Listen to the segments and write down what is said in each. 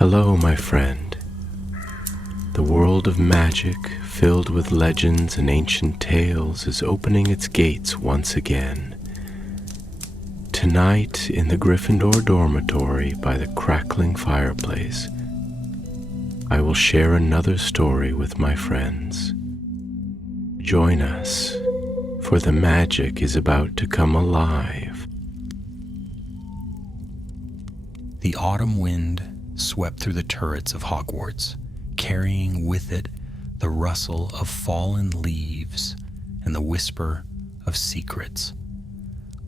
Hello, my friend. The world of magic, filled with legends and ancient tales, is opening its gates once again. Tonight, in the Gryffindor dormitory by the crackling fireplace, I will share another story with my friends. Join us, for the magic is about to come alive. The autumn wind swept through the turrets of Hogwarts, carrying with it the rustle of fallen leaves and the whisper of secrets.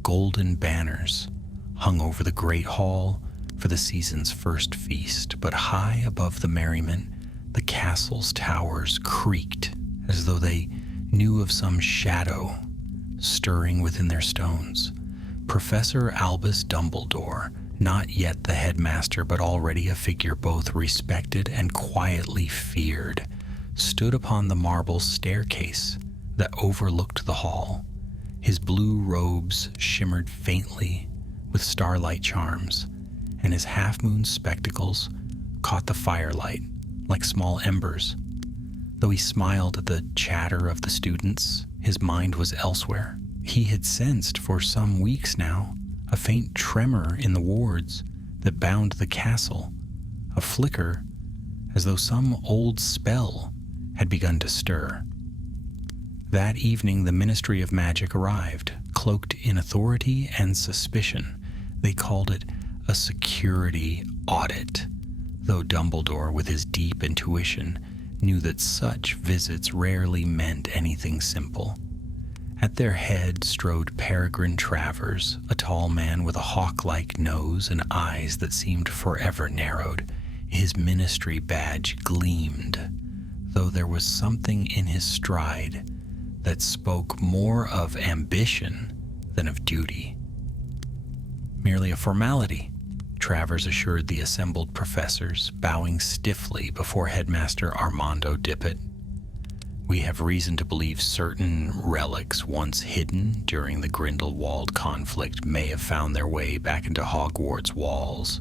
Golden banners hung over the great hall for the season's first feast, but high above the merriment, the castle's towers creaked as though they knew of some shadow stirring within their stones. Professor Albus Dumbledore, not yet the headmaster but already a figure both respected and quietly feared, stood upon the marble staircase that overlooked the hall. His blue robes shimmered faintly with starlight charms, and his half-moon spectacles caught the firelight like small embers. Though he smiled at the chatter of the students, his mind was elsewhere. He had sensed for some weeks now a faint tremor in the wards that bound the castle, a flicker as though some old spell had begun to stir. That evening the Ministry of Magic arrived, cloaked in authority and suspicion. They called it a security audit, though Dumbledore, with his deep intuition, knew that such visits rarely meant anything simple. At their head strode Peregrine Travers, a tall man with a hawk-like nose and eyes that seemed forever narrowed. His ministry badge gleamed, though there was something in his stride that spoke more of ambition than of duty. Merely a formality, Travers assured the assembled professors, bowing stiffly before Headmaster Armando Dippet. We have reason to believe certain relics once hidden during the Grindelwald conflict may have found their way back into Hogwarts walls.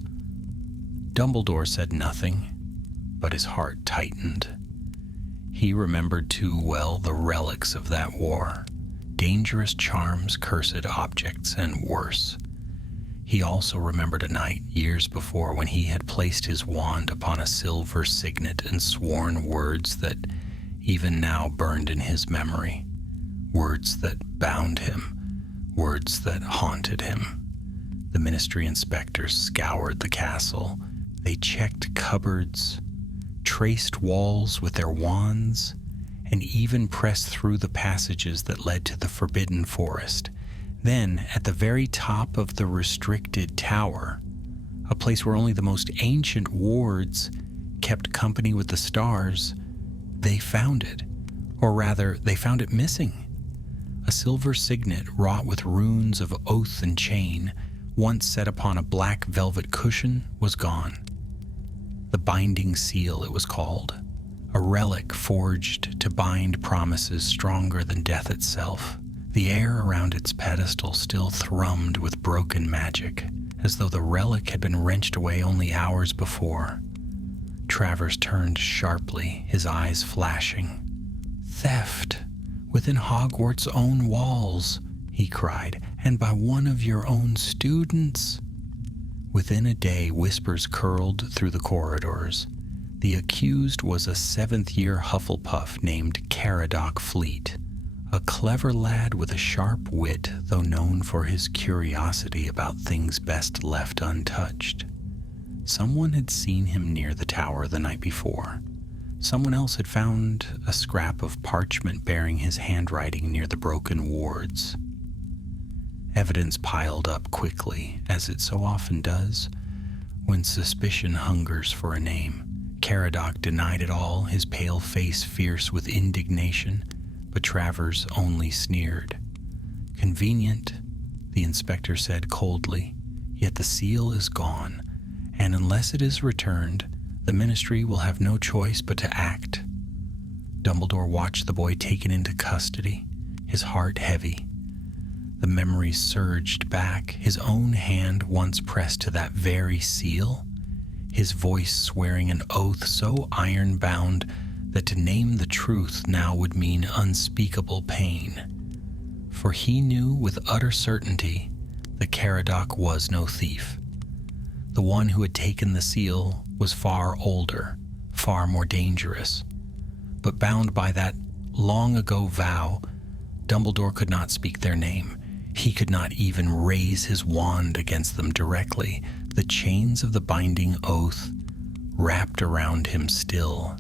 Dumbledore said nothing, but his heart tightened. He remembered too well the relics of that war, dangerous charms, cursed objects, and worse. He also remembered a night years before when he had placed his wand upon a silver signet and sworn words that even now burned in his memory, words that bound him, words that haunted him. The ministry inspectors scoured the castle. They checked cupboards, traced walls with their wands, and even pressed through the passages that led to the Forbidden Forest. Then, at the very top of the restricted tower, a place where only the most ancient wards kept company with the stars, they found it, or rather, they found it missing. A silver signet wrought with runes of oath and chain, once set upon a black velvet cushion, was gone. The binding seal, it was called, a relic forged to bind promises stronger than death itself. The air around its pedestal still thrummed with broken magic, as though the relic had been wrenched away only hours before. Travers turned sharply, his eyes flashing. "Theft! Within Hogwarts' own walls!" he cried, "and by one of your own students!" Within a day, whispers curled through the corridors. The accused was a seventh-year Hufflepuff named Caradoc Fleet, a clever lad with a sharp wit, though known for his curiosity about things best left untouched. Someone had seen him near the tower the night before. Someone else had found a scrap of parchment bearing his handwriting near the broken wards. Evidence piled up quickly, as it so often does, when suspicion hungers for a name. Caradoc denied it all, his pale face fierce with indignation, but Travers only sneered. "Convenient," the inspector said coldly, "yet the seal is gone, and unless it is returned, the ministry will have no choice but to act." Dumbledore watched the boy taken into custody, his heart heavy. The memories surged back, his own hand once pressed to that very seal, his voice swearing an oath so iron-bound that to name the truth now would mean unspeakable pain. For he knew with utter certainty that Caradoc was no thief. The one who had taken the seal was far older, far more dangerous. But bound by that long-ago vow, Dumbledore could not speak their name. He could not even raise his wand against them directly. The chains of the binding oath wrapped around him still,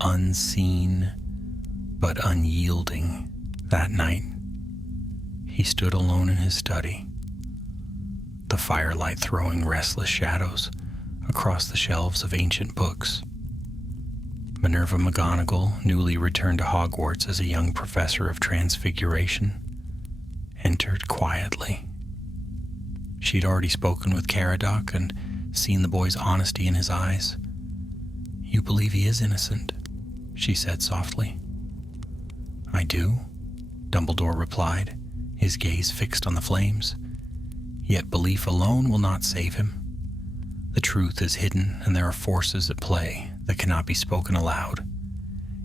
unseen but unyielding. That night, he stood alone in his study, the firelight throwing restless shadows across the shelves of ancient books. Minerva McGonagall, newly returned to Hogwarts as a young professor of transfiguration, entered quietly. She'd already spoken with Caradoc and seen the boy's honesty in his eyes. "You believe he is innocent," she said softly. "I do," Dumbledore replied, his gaze fixed on the flames. "Yet belief alone will not save him. The truth is hidden, and there are forces at play that cannot be spoken aloud.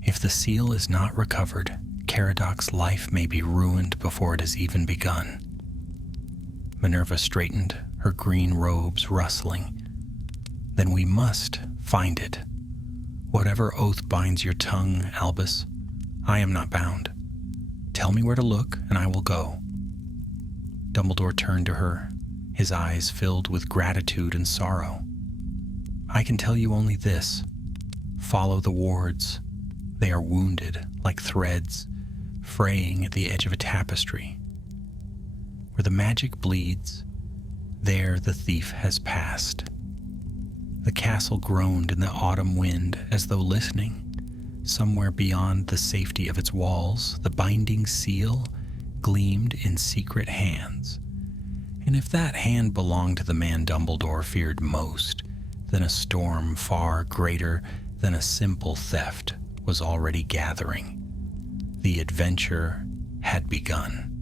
If the seal is not recovered, Caradoc's life may be ruined before it has even begun." Minerva straightened, her green robes rustling. "Then we must find it. Whatever oath binds your tongue, Albus, I am not bound. Tell me where to look, and I will go." Dumbledore turned to her, his eyes filled with gratitude and sorrow. "I can tell you only this. Follow the wards. They are wounded, like threads, fraying at the edge of a tapestry. Where the magic bleeds, there the thief has passed." The castle groaned in the autumn wind as though listening. Somewhere beyond the safety of its walls, the binding seal gleamed in secret hands. And if that hand belonged to the man Dumbledore feared most, then a storm far greater than a simple theft was already gathering. The adventure had begun.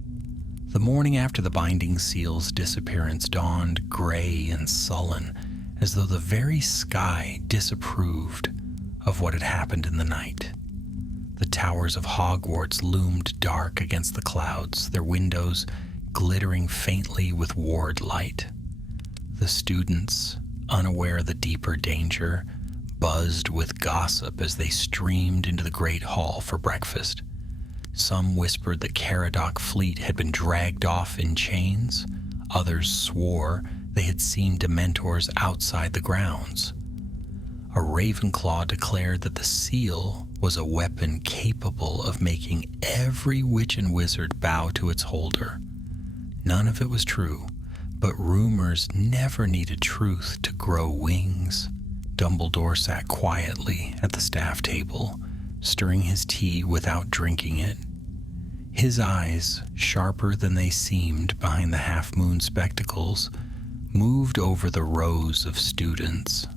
The morning after the binding seal's disappearance dawned gray and sullen, as though the very sky disapproved of what had happened in the night. The towers of Hogwarts loomed dark against the clouds, their windows glittering faintly with ward light. The students, unaware of the deeper danger, buzzed with gossip as they streamed into the great hall for breakfast. Some whispered that Caradoc Fleet had been dragged off in chains. Others swore they had seen Dementors outside the grounds. A Ravenclaw declared that the seal was a weapon capable of making every witch and wizard bow to its holder. None of it was true, but rumors never needed truth to grow wings. Dumbledore sat quietly at the staff table, stirring his tea without drinking it. His eyes, sharper than they seemed behind the half-moon spectacles, moved over the rows of students.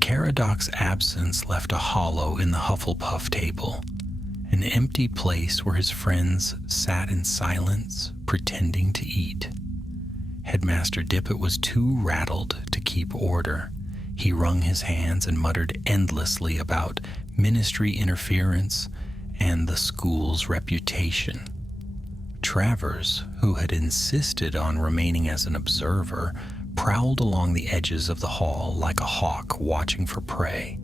Caradoc's absence left a hollow in the Hufflepuff table, an empty place where his friends sat in silence, pretending to eat. Headmaster Dippet was too rattled to keep order. He wrung his hands and muttered endlessly about ministry interference and the school's reputation. Travers, who had insisted on remaining as an observer, prowled along the edges of the hall like a hawk watching for prey.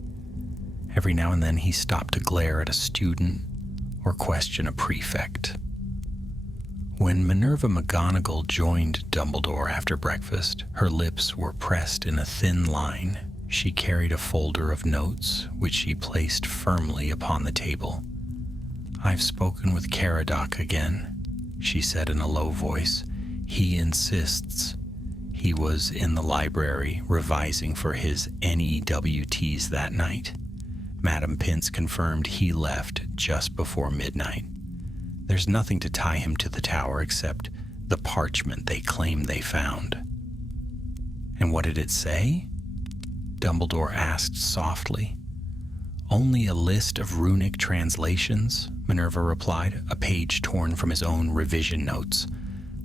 Every now and then he stopped to glare at a student or question a prefect. When Minerva McGonagall joined Dumbledore after breakfast, her lips were pressed in a thin line. She carried a folder of notes, which she placed firmly upon the table. "I've spoken with Caradoc again," she said in a low voice. "He insists." He was in the library revising for his NEWTs that night. Madam Pince confirmed he left just before midnight. There's nothing to tie him to the tower except the parchment they claim they found. "And what did it say?" Dumbledore asked softly. "Only a list of runic translations," Minerva replied, a page torn from his own revision notes.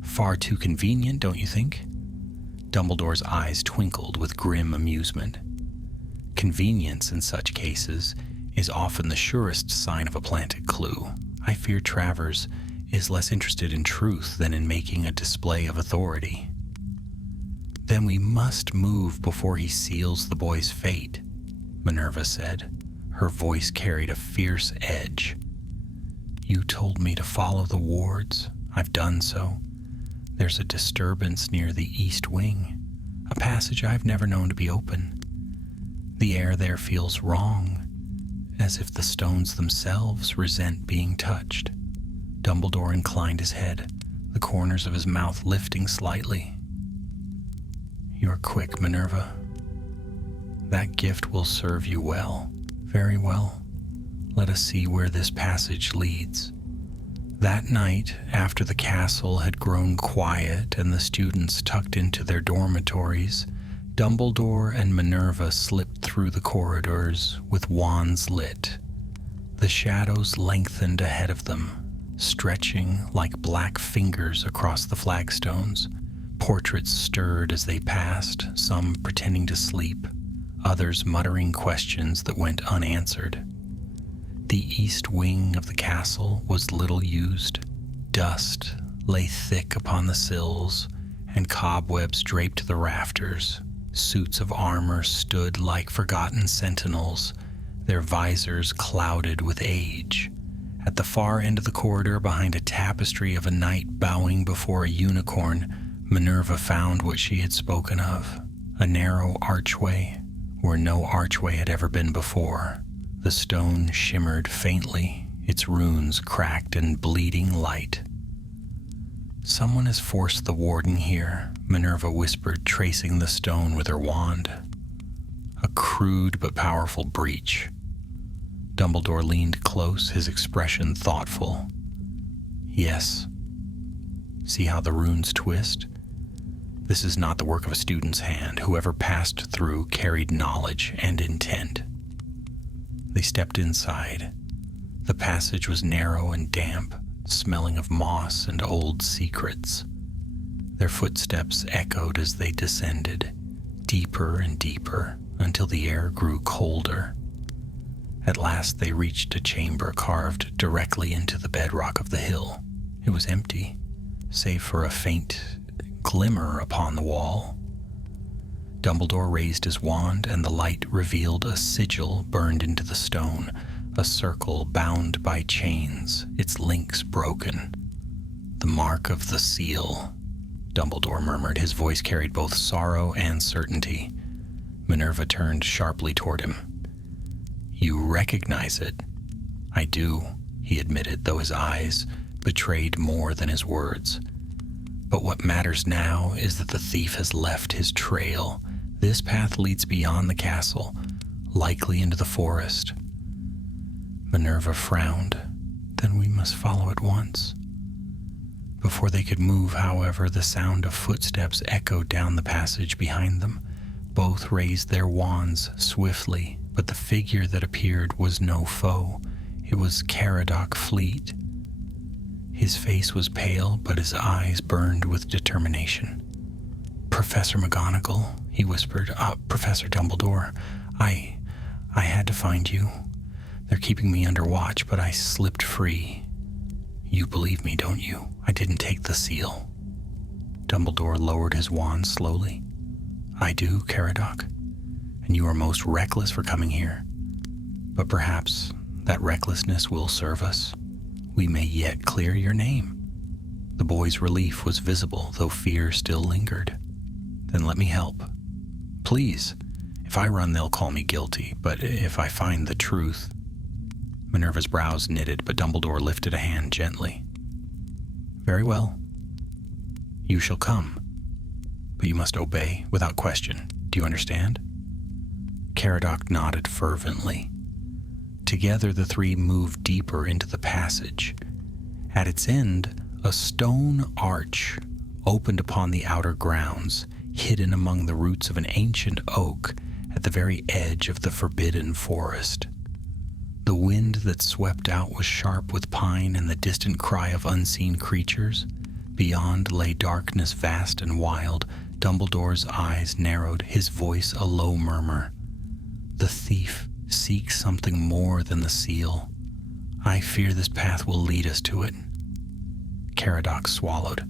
"Far too convenient, don't you think?" Dumbledore's eyes twinkled with grim amusement. Convenience in such cases is often the surest sign of a planted clue. I fear Travers is less interested in truth than in making a display of authority. Then we must move before he seals the boy's fate, Minerva said. Her voice carried a fierce edge. You told me to follow the wards. I've done so. There's a disturbance near the east wing, a passage I've never known to be open. The air there feels wrong, as if the stones themselves resent being touched. Dumbledore inclined his head, the corners of his mouth lifting slightly. You're quick, Minerva. That gift will serve you well, very well. Let us see where this passage leads. That night, after the castle had grown quiet and the students tucked into their dormitories, Dumbledore and Minerva slipped through the corridors with wands lit. The shadows lengthened ahead of them, stretching like black fingers across the flagstones. Portraits stirred as they passed, some pretending to sleep, others muttering questions that went unanswered. The east wing of the castle was little used. Dust lay thick upon the sills, and cobwebs draped the rafters. Suits of armor stood like forgotten sentinels, their visors clouded with age. At the far end of the corridor, behind a tapestry of a knight bowing before a unicorn, Minerva found what she had spoken of, a narrow archway where no archway had ever been before. The stone shimmered faintly, its runes cracked in bleeding light. Someone has forced the warden here, Minerva whispered, tracing the stone with her wand. A crude but powerful breach. Dumbledore leaned close, his expression thoughtful. Yes. See how the runes twist? This is not the work of a student's hand. Whoever passed through carried knowledge and intent. They stepped inside. The passage was narrow and damp, smelling of moss and old secrets. Their footsteps echoed as they descended, deeper and deeper, until the air grew colder. At last they reached a chamber carved directly into the bedrock of the hill. It was empty, save for a faint glimmer upon the wall. Dumbledore raised his wand, and the light revealed a sigil burned into the stone, a circle bound by chains, its links broken. The mark of the seal, Dumbledore murmured. His voice carried both sorrow and certainty. Minerva turned sharply toward him. You recognize it? I do, he admitted, though his eyes betrayed more than his words. But what matters now is that the thief has left his trail. This path leads beyond the castle, likely into the forest. Minerva frowned. Then we must follow at once. Before they could move, however, the sound of footsteps echoed down the passage behind them. Both raised their wands swiftly, but the figure that appeared was no foe. It was Caradoc Fleet. His face was pale, but his eyes burned with determination. Professor McGonagall, he whispered. Professor Dumbledore, I had to find you. They're keeping me under watch, but I slipped free. You believe me, don't you? I didn't take the seal. Dumbledore lowered his wand slowly. I do, Caradoc, and you are most reckless for coming here. But perhaps that recklessness will serve us. We may yet clear your name. The boy's relief was visible, though fear still lingered. Then let me help. Please. If I run, they'll call me guilty, but if I find the truth... Minerva's brows knitted, but Dumbledore lifted a hand gently. Very well. You shall come, but you must obey without question. Do you understand? Caradoc nodded fervently. Together the three moved deeper into the passage. At its end, a stone arch opened upon the outer grounds, hidden among the roots of an ancient oak at the very edge of the forbidden forest. The wind that swept out was sharp with pine and the distant cry of unseen creatures. Beyond lay darkness vast and wild, Dumbledore's eyes narrowed, his voice a low murmur. The thief seeks something more than the seal. I fear this path will lead us to it. Caradoc swallowed.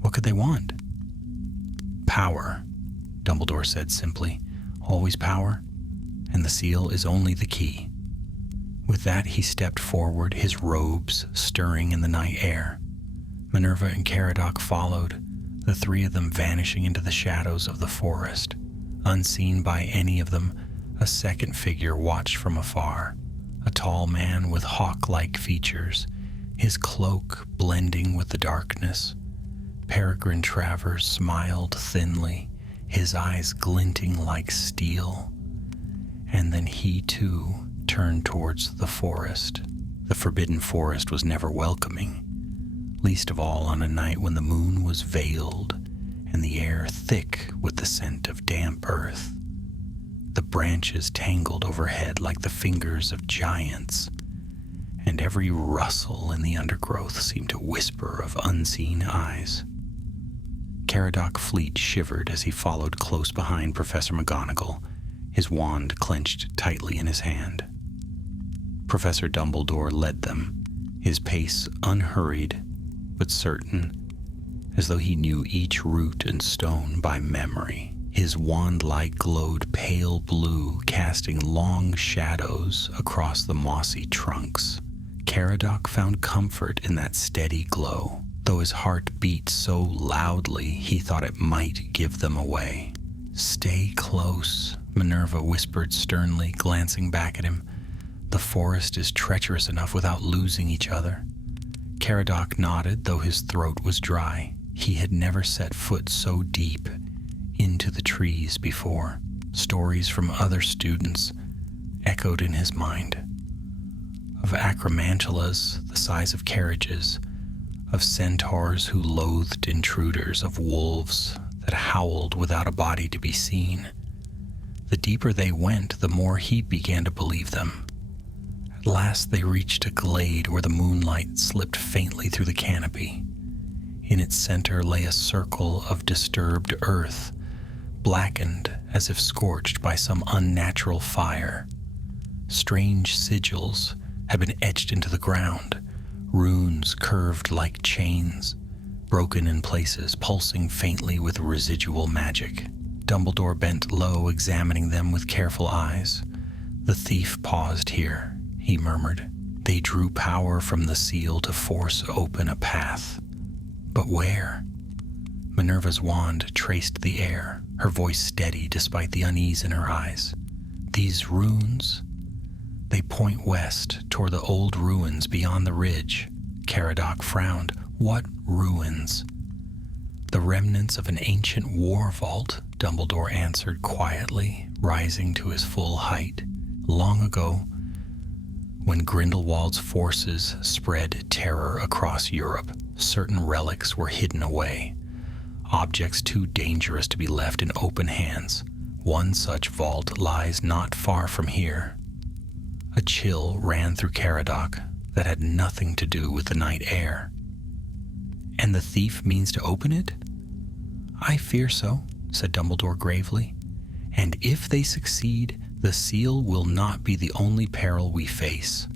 What could they want? Power, Dumbledore said simply. Always power, and the seal is only the key. With that, he stepped forward, his robes stirring in the night air. Minerva and Caradoc followed, the three of them vanishing into the shadows of the forest. Unseen by any of them, a second figure watched from afar, a tall man with hawk-like features, his cloak blending with the darkness. Peregrine Travers smiled thinly, his eyes glinting like steel. And then he, too, turned towards the forest. The forbidden forest was never welcoming, least of all on a night when the moon was veiled and the air thick with the scent of damp earth. The branches tangled overhead like the fingers of giants, and every rustle in the undergrowth seemed to whisper of unseen eyes. Caradoc Fleet shivered as he followed close behind Professor McGonagall, his wand clenched tightly in his hand. Professor Dumbledore led them, his pace unhurried but certain, as though he knew each root and stone by memory. His wand light glowed pale blue, casting long shadows across the mossy trunks. Caradoc found comfort in that steady glow, though his heart beat so loudly he thought it might give them away. Stay close, Minerva whispered sternly, glancing back at him. The forest is treacherous enough without losing each other. Caradoc nodded, though his throat was dry. He had never set foot so deep into the trees before. Stories from other students echoed in his mind. Of acromantulas the size of carriages, of centaurs who loathed intruders, of wolves that howled without a body to be seen. The deeper they went, the more he began to believe them. At last they reached a glade where the moonlight slipped faintly through the canopy. In its center lay a circle of disturbed earth, blackened as if scorched by some unnatural fire. Strange sigils had been etched into the ground, runes curved like chains, broken in places, pulsing faintly with residual magic. Dumbledore bent low, examining them with careful eyes. The thief paused here, he murmured. They drew power from the seal to force open a path. But where? Minerva's wand traced the air, her voice steady despite the unease in her eyes. These runes, they point west toward the old ruins beyond the ridge. Caradoc frowned. What ruins? The remnants of an ancient war vault, Dumbledore answered quietly, rising to his full height. Long ago, when Grindelwald's forces spread terror across Europe, certain relics were hidden away, objects too dangerous to be left in open hands. One such vault lies not far from here. A chill ran through Caradoc that had nothing to do with the night air. And the thief means to open it? I fear so, said Dumbledore gravely. And if they succeed, the seal will not be the only peril we face.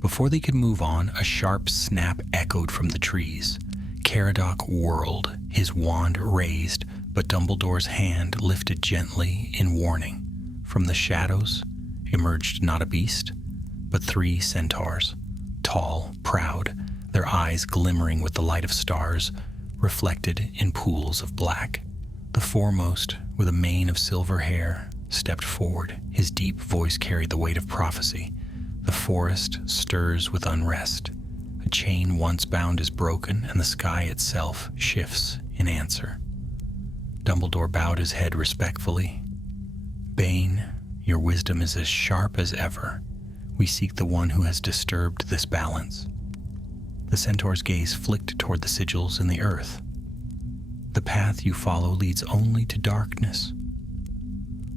Before they could move on, a sharp snap echoed from the trees. Caradoc whirled, his wand raised, but Dumbledore's hand lifted gently in warning. From the shadows emerged not a beast, but 3 centaurs, tall, proud, their eyes glimmering with the light of stars, reflected in pools of black. The foremost, with a mane of silver hair, stepped forward. His deep voice carried the weight of prophecy. The forest stirs with unrest. A chain once bound is broken, and the sky itself shifts in answer. Dumbledore bowed his head respectfully. Bane, your wisdom is as sharp as ever. We seek the one who has disturbed this balance. The centaur's gaze flicked toward the sigils in the earth. The path you follow leads only to darkness.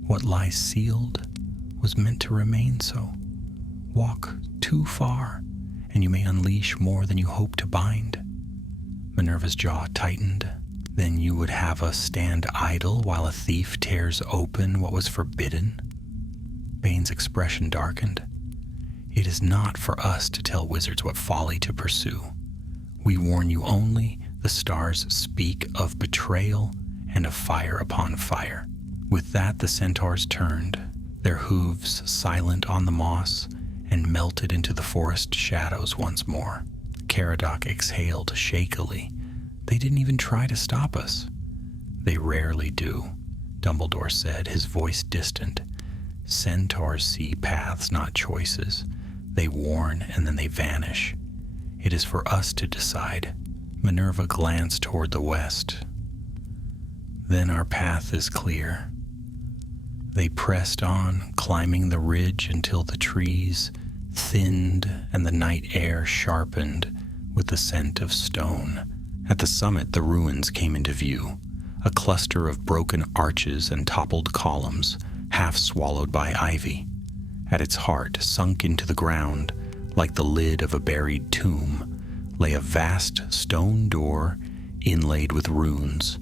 What lies sealed was meant to remain so. Walk too far, and you may unleash more than you hope to bind. Minerva's jaw tightened. Then you would have us stand idle while a thief tears open what was forbidden? Bane's expression darkened. It is not for us to tell wizards what folly to pursue. We warn you only. The stars speak of betrayal and of fire upon fire. With that, the centaurs turned, their hooves silent on the moss, and melted into the forest shadows once more. Caradoc exhaled shakily. They didn't even try to stop us. They rarely do, Dumbledore said, his voice distant. Centaurs see paths, not choices. They warn and then they vanish. It is for us to decide. Minerva glanced toward the west. Then our path is clear. They pressed on, climbing the ridge until the trees thinned and the night air sharpened with the scent of stone. At the summit, the ruins came into view, a cluster of broken arches and toppled columns, half swallowed by ivy. At its heart, sunk into the ground, like the lid of a buried tomb, lay a vast stone door inlaid with runes.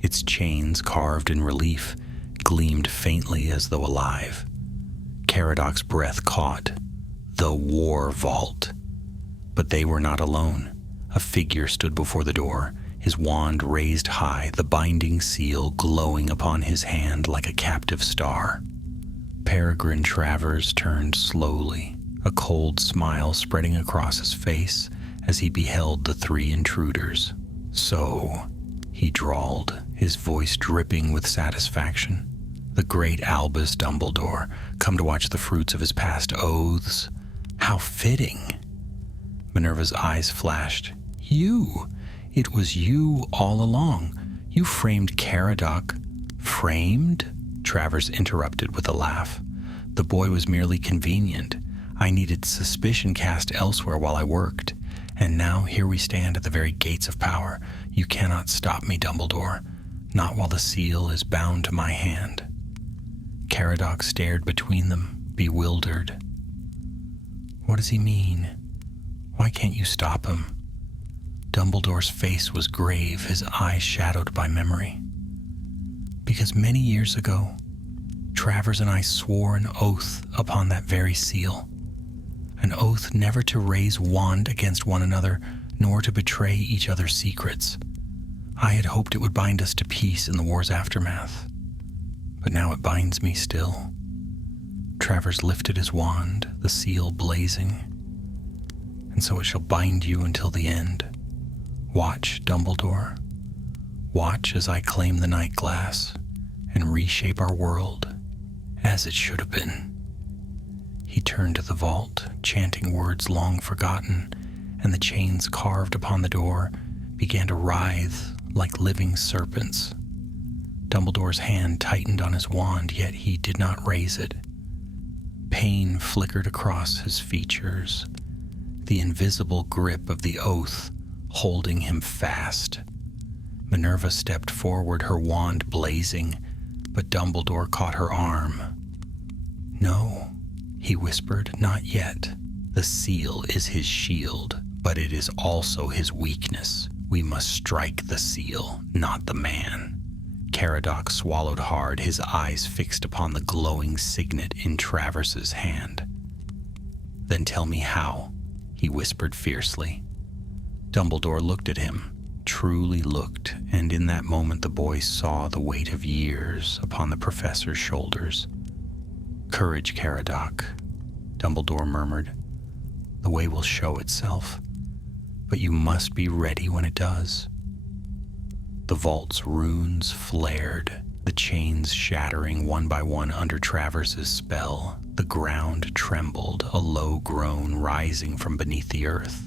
Its chains, carved in relief, gleamed faintly as though alive. Caradoc's breath caught. The War Vault. But they were not alone. A figure stood before the door, his wand raised high, the binding seal glowing upon his hand like a captive star. Peregrine Travers turned slowly, a cold smile spreading across his face as he beheld the three intruders. "So," he drawled, his voice dripping with satisfaction, "the great Albus Dumbledore, come to watch the fruits of his past oaths. How fitting!" Minerva's eyes flashed. "You! It was you all along. You framed Caradoc." "Framed?" Travers interrupted with a laugh. "The boy was merely convenient. I needed suspicion cast elsewhere while I worked. And now here we stand at the very gates of power. You cannot stop me, Dumbledore. Not while the seal is bound to my hand." Caradoc stared between them, bewildered. "What does he mean? Why can't you stop him?" Dumbledore's face was grave, his eyes shadowed by memory. "Because many years ago, Travers and I swore an oath upon that very seal. An oath never to raise wand against one another, nor to betray each other's secrets. I had hoped it would bind us to peace in the war's aftermath, but now it binds me still." Travers lifted his wand, the seal blazing. "And so it shall bind you until the end. Watch, Dumbledore. Watch as I claim the night glass and reshape our world as it should have been." He turned to the vault, chanting words long forgotten, and the chains carved upon the door began to writhe like living serpents. Dumbledore's hand tightened on his wand, yet he did not raise it. Pain flickered across his features, the invisible grip of the oath holding him fast. Minerva stepped forward, her wand blazing, but Dumbledore caught her arm. "No," he whispered, "not yet. The seal is his shield, but it is also his weakness. We must strike the seal, not the man." Caradoc swallowed hard, his eyes fixed upon the glowing signet in Travers's hand. "Then tell me how," he whispered fiercely. Dumbledore looked at him, truly looked, and in that moment the boy saw the weight of years upon the professor's shoulders. "Courage, Caradoc," Dumbledore murmured. "The way will show itself, but you must be ready when it does." The vault's runes flared, the chains shattering one by one under Travers's spell. The ground trembled, a low groan rising from beneath the earth.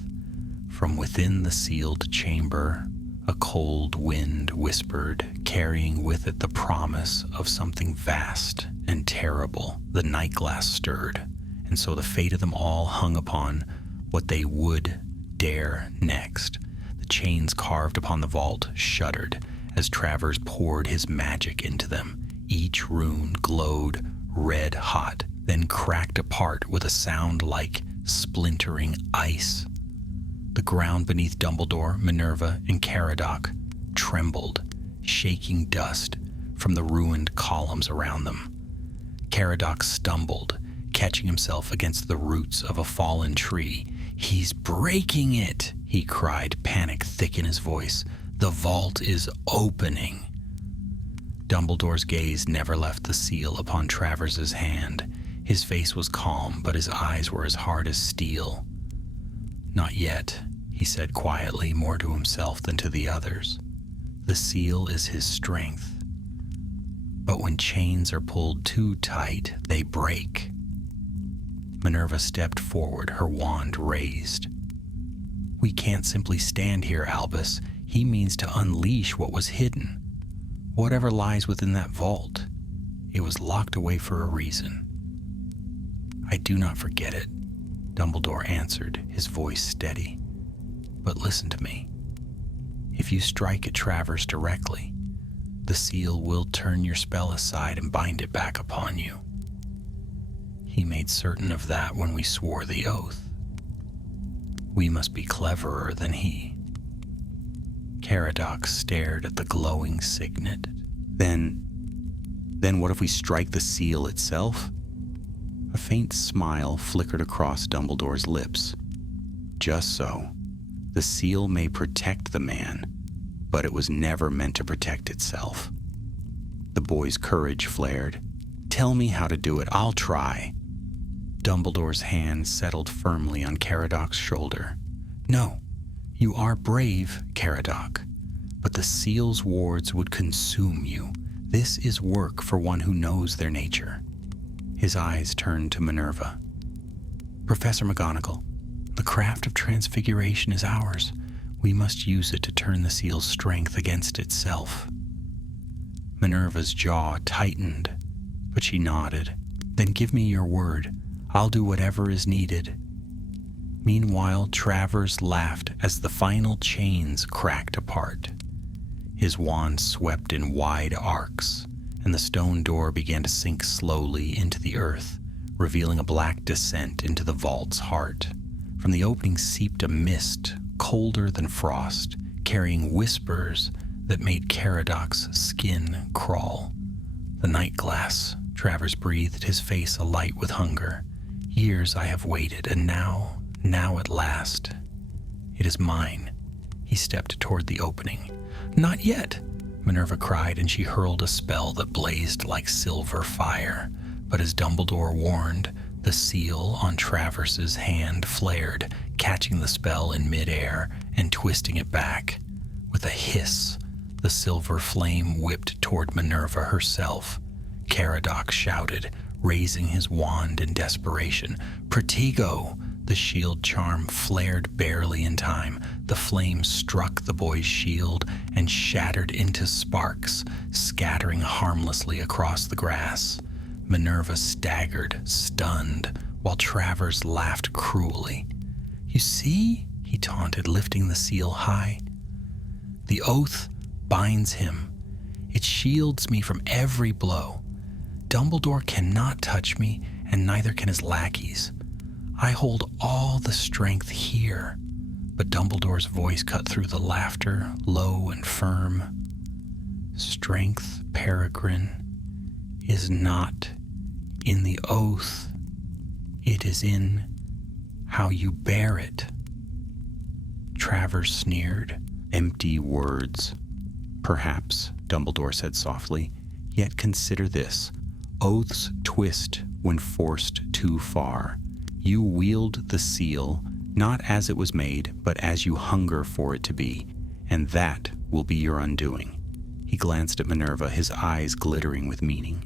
From within the sealed chamber, a cold wind whispered, carrying with it the promise of something vast and terrible. The night glass stirred, and so the fate of them all hung upon what they would dare next. The chains carved upon the vault shuddered as Travers poured his magic into them. Each rune glowed red hot, then cracked apart with a sound like splintering ice. The ground beneath Dumbledore, Minerva, and Caradoc trembled, shaking dust from the ruined columns around them. Caradoc stumbled, catching himself against the roots of a fallen tree. "He's breaking it!" he cried, panic thick in his voice. "The vault is opening!" Dumbledore's gaze never left the seal upon Travers's hand. His face was calm, but his eyes were as hard as steel. "Not yet," he said quietly, more to himself than to the others. "The seal is his strength. But when chains are pulled too tight, they break." Minerva stepped forward, her wand raised. "We can't simply stand here, Albus. He means to unleash what was hidden. Whatever lies within that vault, it was locked away for a reason." "I do not forget it," Dumbledore answered, his voice steady. "But listen to me. If you strike at Travers directly, the seal will turn your spell aside and bind it back upon you. He made certain of that when we swore the oath. We must be cleverer than he." Caradoc stared at the glowing signet. Then what if we strike the seal itself?" A faint smile flickered across Dumbledore's lips. "Just so. The seal may protect the man, but it was never meant to protect itself." The boy's courage flared. "Tell me how to do it. I'll try." Dumbledore's hand settled firmly on Caradoc's shoulder. "No, you are brave, Caradoc, but the seal's wards would consume you. This is work for one who knows their nature." His eyes turned to Minerva. "Professor McGonagall, the craft of transfiguration is ours. We must use it to turn the seal's strength against itself." Minerva's jaw tightened, but she nodded. "Then give me your word. I'll do whatever is needed." Meanwhile, Travers laughed as the final chains cracked apart. His wand swept in wide arcs, and the stone door began to sink slowly into the earth, revealing a black descent into the vault's heart. From the opening seeped a mist, colder than frost, carrying whispers that made Caradoc's skin crawl. "The night glass," Travers breathed, his face alight with hunger. "Years I have waited, and now at last, it is mine." He stepped toward the opening. "Not yet!" Minerva cried, and she hurled a spell that blazed like silver fire. But as Dumbledore warned, the seal on Travers's hand flared, catching the spell in midair and twisting it back. With a hiss, the silver flame whipped toward Minerva herself. Caradoc shouted, raising his wand in desperation. "Protego!" The shield charm flared barely in time. The flame struck the boy's shield and shattered into sparks, scattering harmlessly across the grass. Minerva staggered, stunned, while Travers laughed cruelly. "You see?" he taunted, lifting the seal high. "The oath binds him. It shields me from every blow. Dumbledore cannot touch me, and neither can his lackeys. I hold all the strength here." But Dumbledore's voice cut through the laughter, low and firm. "Strength, Peregrine, is not in the oath. It is in how you bear it." Travers sneered. "Empty words." "Perhaps," Dumbledore said softly, "yet consider this. Oaths twist when forced too far. You wield the seal, not as it was made, but as you hunger for it to be, and that will be your undoing." He glanced at Minerva, his eyes glittering with meaning.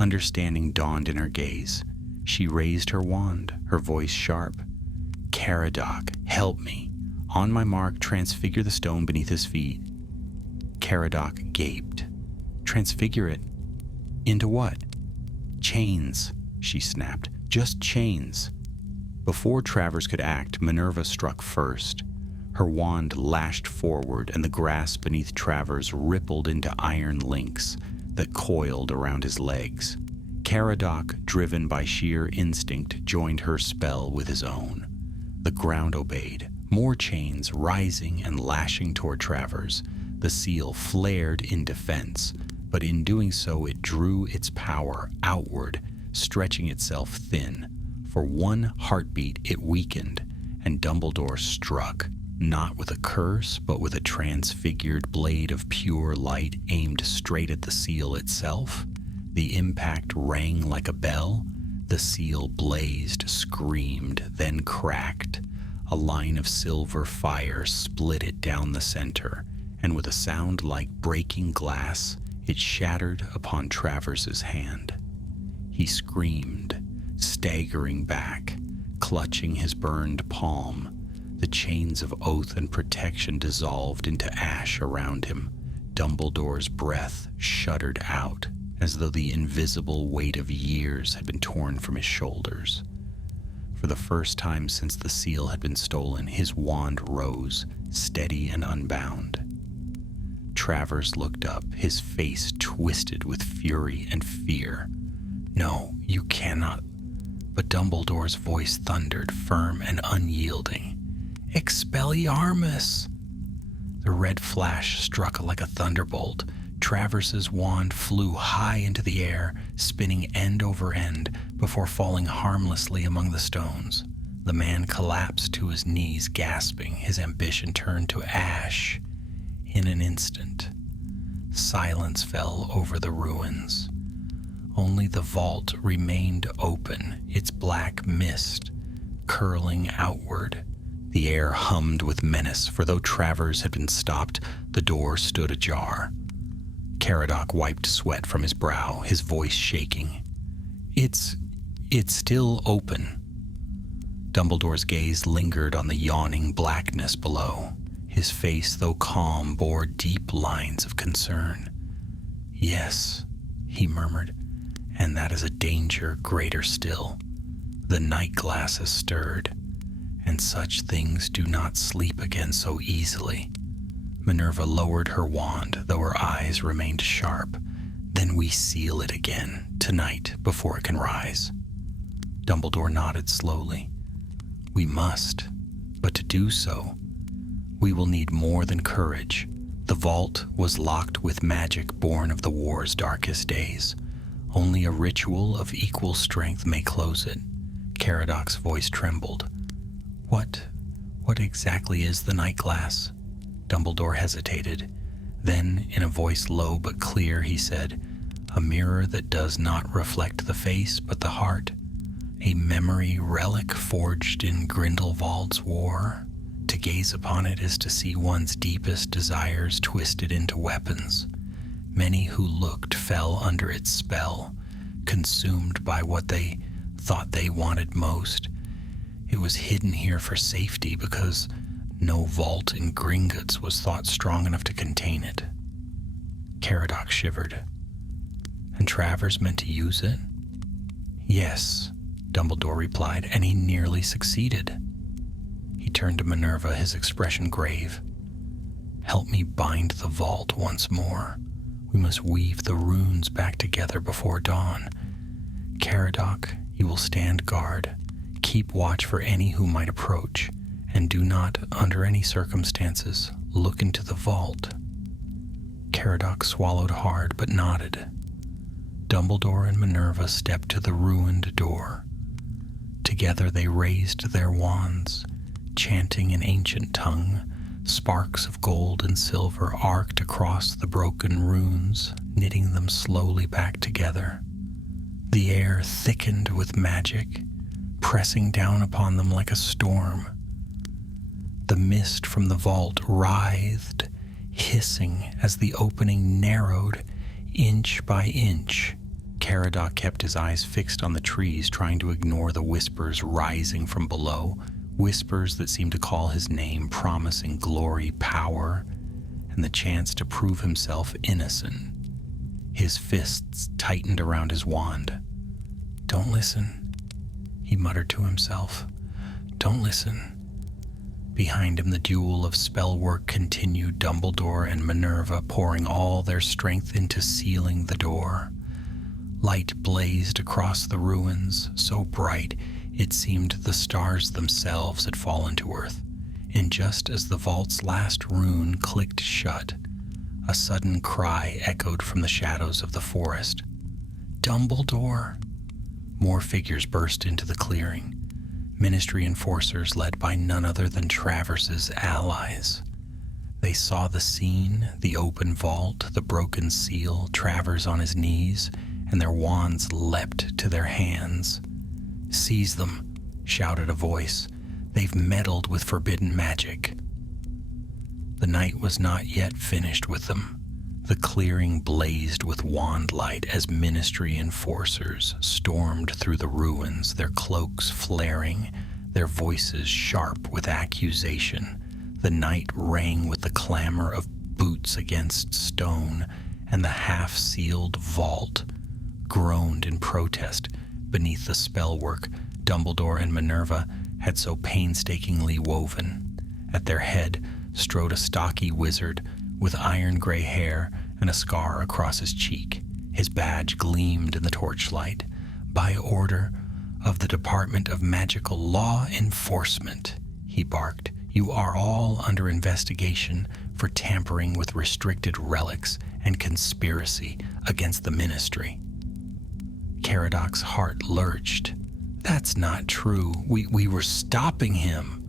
Understanding dawned in her gaze. She raised her wand, her voice sharp. "Caradoc, help me. On my mark, transfigure the stone beneath his feet." Caradoc gaped. "Transfigure it? Into what?" "Chains," she snapped. "Just chains." Before Travers could act, Minerva struck first. Her wand lashed forward, and the grass beneath Travers rippled into iron links that coiled around his legs. Caradoc, driven by sheer instinct, joined her spell with his own. The ground obeyed, more chains rising and lashing toward Travers. The seal flared in defense, but in doing so it drew its power outward, stretching itself thin. For one heartbeat it weakened, and Dumbledore struck, not with a curse, but with a transfigured blade of pure light aimed straight at the seal itself. The impact rang like a bell. The seal blazed, screamed, then cracked. A line of silver fire split it down the center, and with a sound like breaking glass, it shattered upon Travers's hand. He screamed, staggering back, clutching his burned palm. The chains of oath and protection dissolved into ash around him. Dumbledore's breath shuddered out, as though the invisible weight of years had been torn from his shoulders. For the first time since the seal had been stolen, his wand rose, steady and unbound. Travers looked up, his face twisted with fury and fear. "No, you cannot." But Dumbledore's voice thundered, firm and unyielding. "Expelliarmus!" The red flash struck like a thunderbolt. Travers's wand flew high into the air, spinning end over end before falling harmlessly among the stones. The man collapsed to his knees, gasping, his ambition turned to ash. In an instant, silence fell over the ruins. Only the vault remained open, its black mist curling outward. The air hummed with menace, for though Travers had been stopped, the door stood ajar. Caradoc wiped sweat from his brow, his voice shaking. It's still open." Dumbledore's gaze lingered on the yawning blackness below. His face, though calm, bore deep lines of concern. "Yes," he murmured, "and that is a danger greater still. The night glass has stirred, and such things do not sleep again so easily." Minerva lowered her wand, though her eyes remained sharp. "Then we seal it again, tonight, before it can rise." Dumbledore nodded slowly. "We must, but to do so, we will need more than courage. The vault was locked with magic born of the war's darkest days. Only a ritual of equal strength may close it." Caradoc's voice trembled. What exactly is the night glass?" Dumbledore hesitated. Then, in a voice low but clear, he said, "A mirror that does not reflect the face but the heart. A memory relic forged in Grindelwald's war. To gaze upon it is to see one's deepest desires twisted into weapons. Many who looked fell under its spell, consumed by what they thought they wanted most. It was hidden here for safety because no vault in Gringotts was thought strong enough to contain it." Caradoc shivered. "And Travers meant to use it?" "Yes," Dumbledore replied, "and he nearly succeeded." He turned to Minerva, his expression grave. "Help me bind the vault once more. We must weave the runes back together before dawn. Caradoc, you will stand guard. Keep watch for any who might approach, and do not, under any circumstances, look into the vault." Caradoc swallowed hard but nodded. Dumbledore and Minerva stepped to the ruined door. Together they raised their wands, chanting in ancient tongue. Sparks of gold and silver arced across the broken runes, knitting them slowly back together. The air thickened with magic, pressing down upon them like a storm. The mist from the vault writhed, hissing as the opening narrowed inch by inch. Caradoc kept his eyes fixed on the trees, trying to ignore the whispers rising from below, whispers that seemed to call his name, promising glory, power, and the chance to prove himself innocent. His fists tightened around his wand. "Don't listen," he muttered to himself. "Don't listen." Behind him, the duel of spellwork continued, Dumbledore and Minerva pouring all their strength into sealing the door. Light blazed across the ruins, so bright it seemed the stars themselves had fallen to earth. And just as the vault's last rune clicked shut, A sudden cry echoed from the shadows of the forest. "Dumbledore!" More figures burst into the clearing. Ministry enforcers led by none other than Travers's allies. They saw the scene, the open vault, the broken seal, Travers on his knees, and their wands leapt to their hands. "Seize them," shouted a voice. "They've meddled with forbidden magic." The night was not yet finished with them. The clearing blazed with wand light as ministry enforcers stormed through the ruins, their cloaks flaring, their voices sharp with accusation. The night rang with the clamor of boots against stone, and the half-sealed vault groaned in protest beneath the spellwork Dumbledore and Minerva had so painstakingly woven. At their head strode a stocky wizard with iron-gray hair and a scar across his cheek. His badge gleamed in the torchlight. "By order of the Department of Magical Law Enforcement," he barked, "you are all under investigation for tampering with restricted relics and conspiracy against the Ministry." Caradoc's heart lurched. "That's not true. We were stopping him."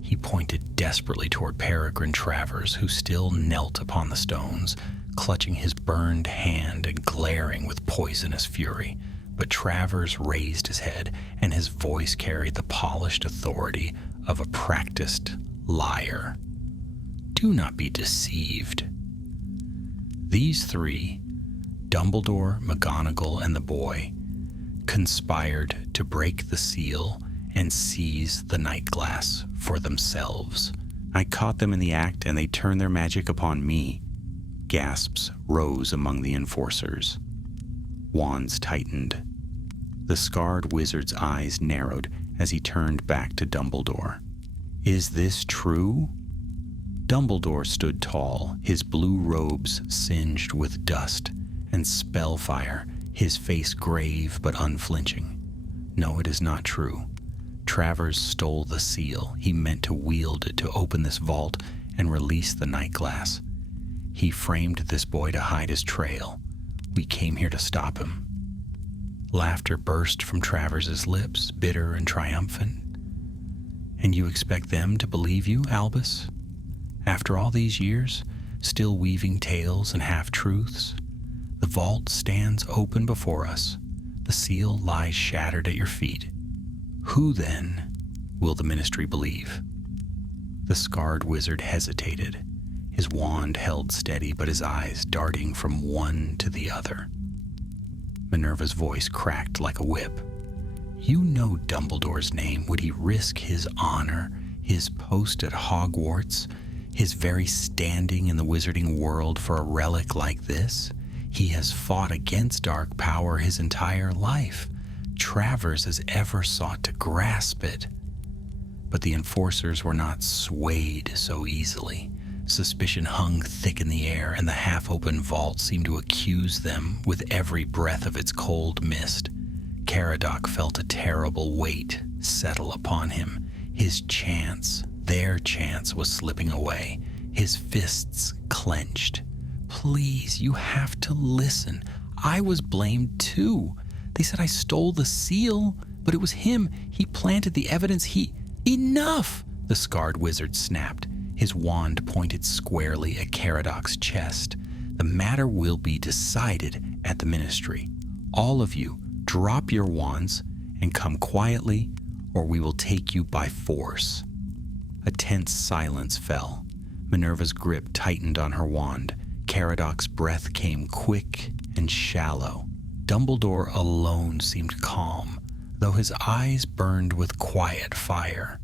He pointed desperately toward Peregrine Travers, who still knelt upon the stones, clutching his burned hand and glaring with poisonous fury. But Travers raised his head, and his voice carried the polished authority of a practiced liar. "Do not be deceived. These three, Dumbledore, McGonagall, and the boy, conspired to break the seal and seize the night glass for themselves. I caught them in the act, and they turned their magic upon me." Gasps rose among the enforcers. Wands tightened. The scarred wizard's eyes narrowed as he turned back to Dumbledore. "Is this true?" Dumbledore stood tall, his blue robes singed with dust and spellfire, his face grave but unflinching. "No, it is not true. Travers stole the seal. He meant to wield it to open this vault and release the night glass. He framed this boy to hide his trail. We came here to stop him." Laughter burst from Travers's lips, bitter and triumphant. "And you expect them to believe you, Albus? After all these years, still weaving tales and half-truths? The vault stands open before us. The seal lies shattered at your feet. Who, then, will the Ministry believe?" The scarred wizard hesitated, his wand held steady but his eyes darting from one to the other. Minerva's voice cracked like a whip. "You know Dumbledore's name. Would he risk his honor, his post at Hogwarts, his very standing in the wizarding world for a relic like this? He has fought against dark power his entire life. Travers has ever sought to grasp it." But the enforcers were not swayed so easily. Suspicion hung thick in the air, and the half-open vault seemed to accuse them with every breath of its cold mist. Caradoc felt a terrible weight settle upon him. His chance, their chance, was slipping away. His fists clenched. "Please, you have to listen. I was blamed too. They said I stole the seal, but it was him. He planted the evidence. Enough!" the scarred wizard snapped. His wand pointed squarely at Caradoc's chest. "The matter will be decided at the Ministry. All of you, drop your wands and come quietly, or we will take you by force." A tense silence fell. Minerva's grip tightened on her wand. Caradoc's breath came quick and shallow. Dumbledore alone seemed calm, though his eyes burned with quiet fire.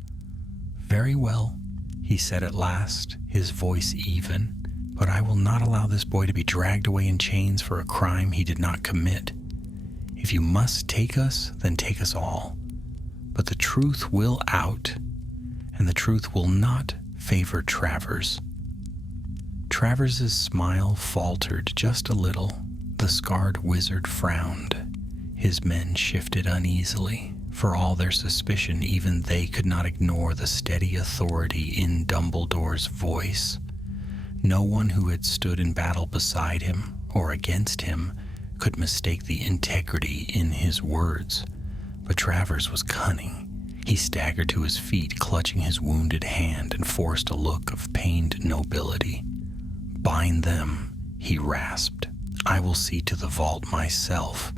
"Very well," he said at last, his voice even, "but I will not allow this boy to be dragged away in chains for a crime he did not commit. If you must take us, then take us all. But the truth will out, and the truth will not favor Travers." Travers's smile faltered just a little. The scarred wizard frowned. His men shifted uneasily. For all their suspicion, even they could not ignore the steady authority in Dumbledore's voice. No one who had stood in battle beside him or against him could mistake the integrity in his words. But Travers was cunning. He staggered to his feet, clutching his wounded hand, and forced a look of pained nobility. "Bind them," he rasped. "I will see to the vault myself.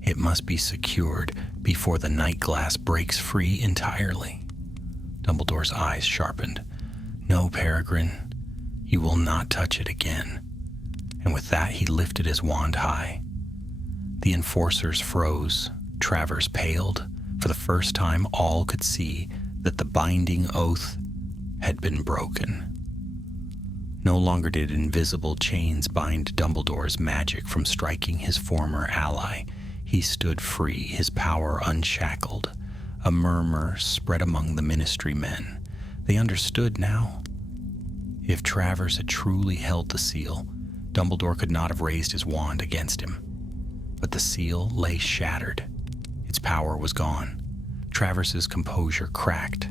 It must be secured before the night glass breaks free entirely." Dumbledore's eyes sharpened. "No, Peregrine, you will not touch it again." And with that, he lifted his wand high. The enforcers froze. Travers paled. For the first time, all could see that the binding oath had been broken. No longer did invisible chains bind Dumbledore's magic from striking his former ally. He stood free, his power unshackled. A murmur spread among the Ministry men. They understood now. If Travers had truly held the seal, Dumbledore could not have raised his wand against him. But the seal lay shattered. Its power was gone. Travers's composure cracked.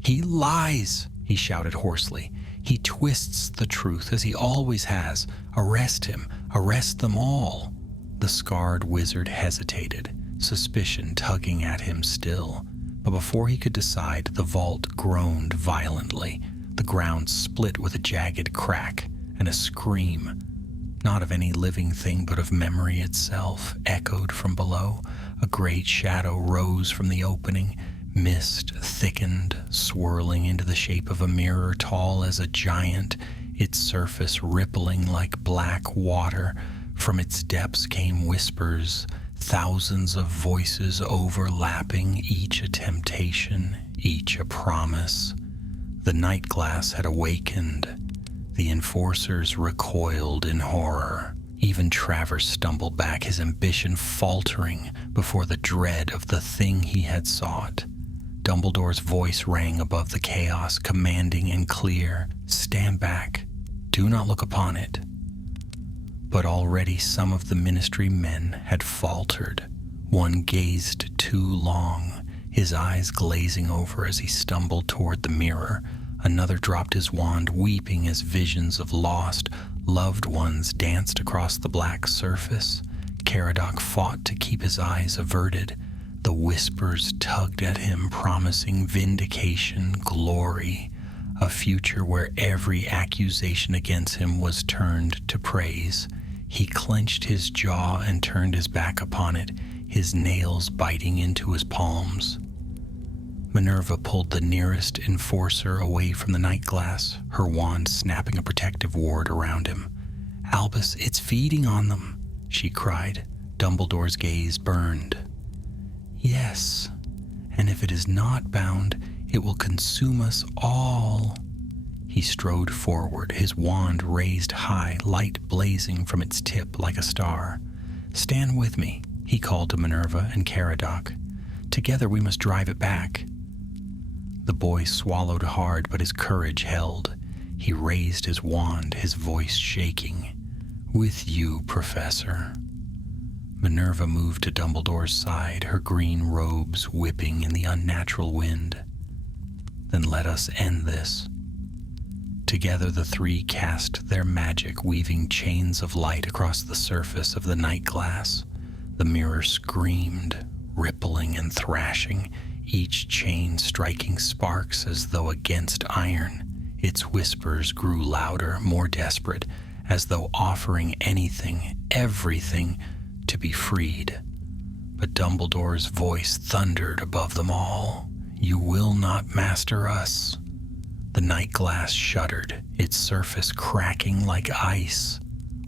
"He lies!" he shouted hoarsely. "He twists the truth, as he always has. Arrest him. Arrest them all." The scarred wizard hesitated, suspicion tugging at him still. But before he could decide, the vault groaned violently. The ground split with a jagged crack, and a scream, not of any living thing but of memory itself, echoed from below. A great shadow rose from the opening. Mist thickened, swirling into the shape of a mirror tall as a giant, its surface rippling like black water. From its depths came whispers, thousands of voices overlapping, each a temptation, each a promise. The night glass had awakened. The enforcers recoiled in horror. Even Travers stumbled back, his ambition faltering before the dread of the thing he had sought. Dumbledore's voice rang above the chaos, commanding and clear. "Stand back. Do not look upon it." But already some of the Ministry men had faltered. One gazed too long, his eyes glazing over as he stumbled toward the mirror. Another dropped his wand, weeping as visions of lost, loved ones danced across the black surface. Caradoc fought to keep his eyes averted. The whispers tugged at him, promising vindication, glory, a future where every accusation against him was turned to praise. He clenched his jaw and turned his back upon it, his nails biting into his palms. Minerva pulled the nearest enforcer away from the night glass, her wand snapping a protective ward around him. "Albus, it's feeding on them," she cried. Dumbledore's gaze burned. "Yes, and if it is not bound, it will consume us all." He strode forward, his wand raised high, light blazing from its tip like a star. "Stand with me," he called to Minerva and Caradoc. "Together we must drive it back." The boy swallowed hard, but his courage held. He raised his wand, his voice shaking. "With you, Professor." Minerva moved to Dumbledore's side, her green robes whipping in the unnatural wind. "Then let us end this." Together the three cast their magic, weaving chains of light across the surface of the night glass. The mirror screamed, rippling and thrashing, each chain striking sparks as though against iron. Its whispers grew louder, more desperate, as though offering anything, everything, to be freed. But Dumbledore's voice thundered above them all. "You will not master us." The night glass shuddered, its surface cracking like ice.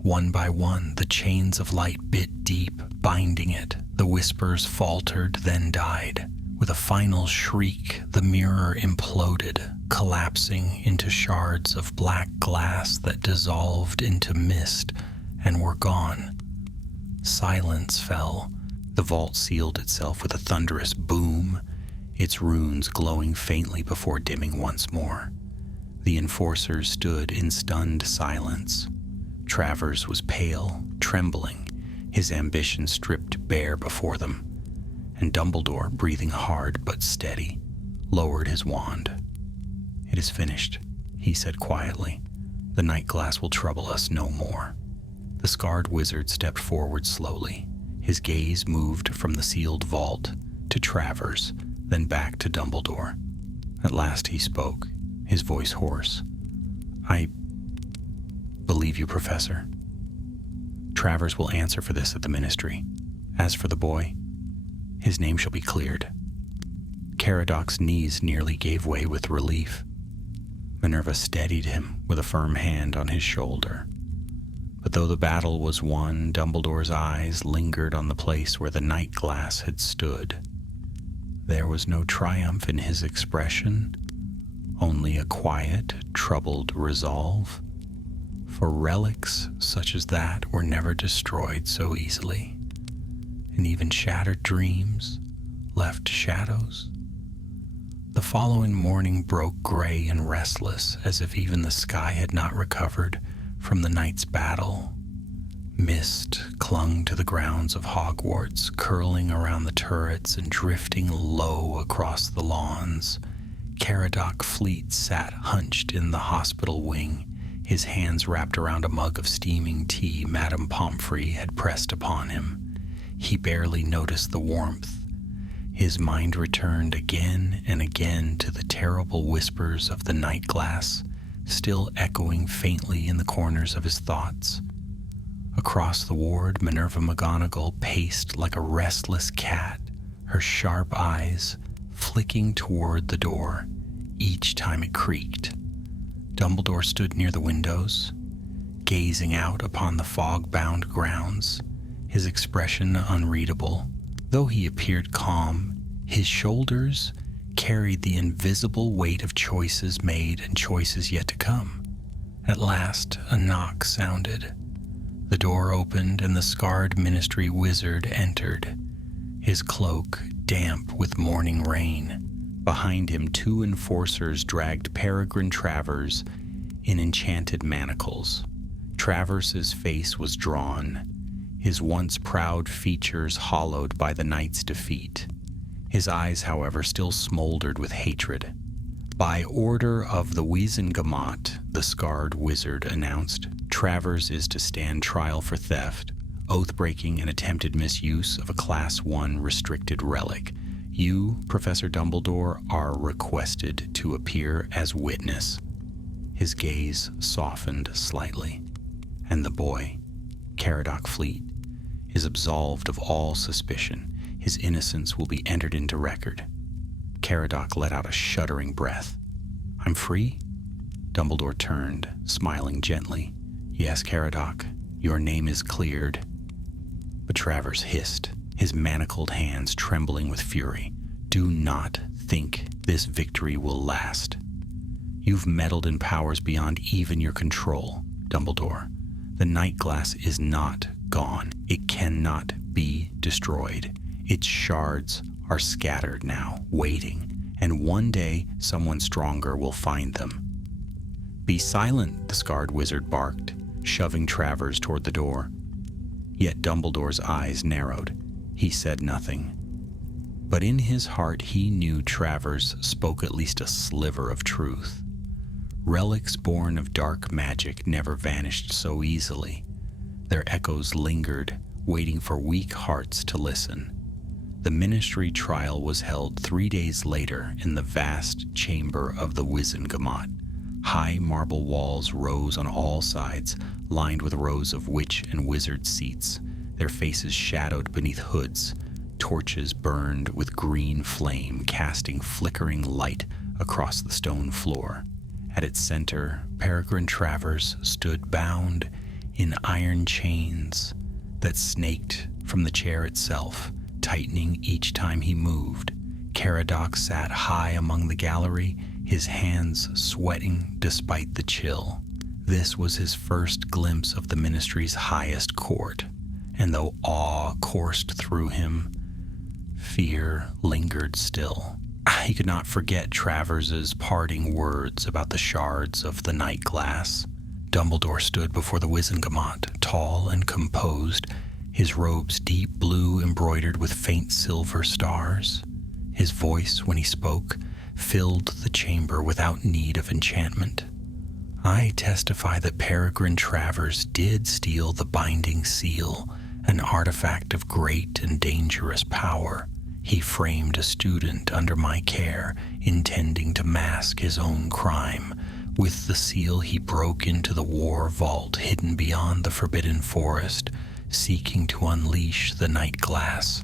One by one, the chains of light bit deep, binding it. The whispers faltered, then died. With a final shriek, the mirror imploded, collapsing into shards of black glass that dissolved into mist and were gone. Silence fell. The vault sealed itself with a thunderous boom, its runes glowing faintly before dimming once more. The enforcers stood in stunned silence. Travers was pale, trembling, his ambition stripped bare before them. And Dumbledore, breathing hard but steady, lowered his wand. "It is finished," he said quietly. The night glass will trouble us no more." The scarred wizard stepped forward slowly. His gaze moved from the sealed vault to Travers, then back to Dumbledore. At last he spoke, his voice hoarse. "I believe you, Professor. Travers will answer for this at the Ministry. As for the boy, his name shall be cleared." Caradoc's knees nearly gave way with relief. Minerva steadied him with a firm hand on his shoulder. But though the battle was won, Dumbledore's eyes lingered on the place where the night glass had stood. There was no triumph in his expression, only a quiet, troubled resolve. For relics such as that were never destroyed so easily, and even shattered dreams left shadows. The following morning broke gray and restless, as if even the sky had not recovered from the night's battle. Mist clung to the grounds of Hogwarts, curling around the turrets and drifting low across the lawns. Caradoc Fleet sat hunched in the hospital wing, his hands wrapped around a mug of steaming tea Madame Pomfrey had pressed upon him. He barely noticed the warmth. His mind returned again and again to the terrible whispers of the night glass, still echoing faintly in the corners of his thoughts. Across the ward, Minerva McGonagall paced like a restless cat, her sharp eyes flicking toward the door each time it creaked. Dumbledore stood near the windows, gazing out upon the fog-bound grounds, his expression unreadable. Though he appeared calm, his shoulders carried the invisible weight of choices made and choices yet to come. At last, a knock sounded. The door opened and the scarred Ministry wizard entered, his cloak damp with morning rain. Behind him, 2 enforcers dragged Peregrine Travers in enchanted manacles. Travers's face was drawn, his once proud features hollowed by the knight's defeat. His eyes, however, still smoldered with hatred. "By order of the Wizengamot," the scarred wizard announced, "Travers is to stand trial for theft, oath-breaking, and attempted misuse of a Class 1 restricted relic. You, Professor Dumbledore, are requested to appear as witness." His gaze softened slightly. "And the boy, Caradoc Fleet, is absolved of all suspicion. His innocence will be entered into record." Caradoc let out a shuddering breath. "I'm free?" Dumbledore turned, smiling gently. "Yes, Caradoc, your name is cleared." But Travers hissed, his manacled hands trembling with fury. "Do not think this victory will last. You've meddled in powers beyond even your control, Dumbledore. The night glass is not gone. It cannot be destroyed. Its shards are scattered now, waiting, and one day someone stronger will find them." "Be silent," the scarred wizard barked, shoving Travers toward the door. Yet Dumbledore's eyes narrowed. He said nothing. But in his heart he knew Travers spoke at least a sliver of truth. Relics born of dark magic never vanished so easily. Their echoes lingered, waiting for weak hearts to listen. The Ministry trial was held 3 days later in the vast chamber of the Wizengamot. High marble walls rose on all sides, lined with rows of witch and wizard seats, their faces shadowed beneath hoods. Torches burned with green flame, casting flickering light across the stone floor. At its center, Peregrine Travers stood bound in iron chains that snaked from the chair itself, tightening each time he moved. Caradoc sat high among the gallery, his hands sweating despite the chill. This was his first glimpse of the Ministry's highest court, and though awe coursed through him, fear lingered still. He could not forget Travers's parting words about the shards of the night glass. Dumbledore stood before the Wizengamot, tall and composed, his robes deep blue embroidered with faint silver stars. His voice, when he spoke, filled the chamber without need of enchantment. I testify that Peregrine Travers did steal the binding seal, an artifact of great and dangerous power. He framed a student under my care, intending to mask his own crime. With the seal, he broke into the war vault hidden beyond the forbidden forest, seeking to unleash the night glass.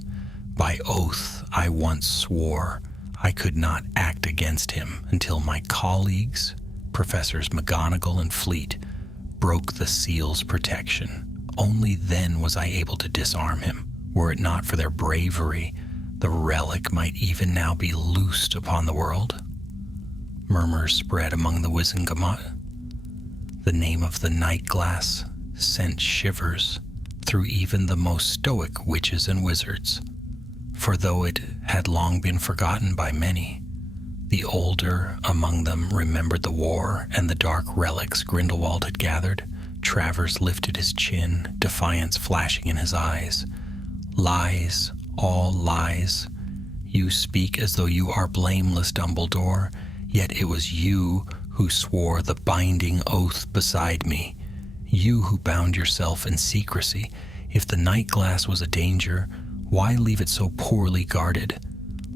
By oath, I once swore I could not act against him until my colleagues, Professors McGonagall and Fleet, broke the seal's protection. Only then was I able to disarm him. Were it not for their bravery, the relic might even now be loosed upon the world. Murmurs spread among the Wizengamot. The name of the night glass sent shivers through even the most stoic witches and wizards. For though it had long been forgotten by many, the older among them remembered the war and the dark relics Grindelwald had gathered. Travers lifted his chin, defiance flashing in his eyes. Lies, all lies. You speak as though you are blameless, Dumbledore, yet it was you who swore the binding oath beside me. You who bound yourself in secrecy. If the night glass was a danger, why leave it so poorly guarded?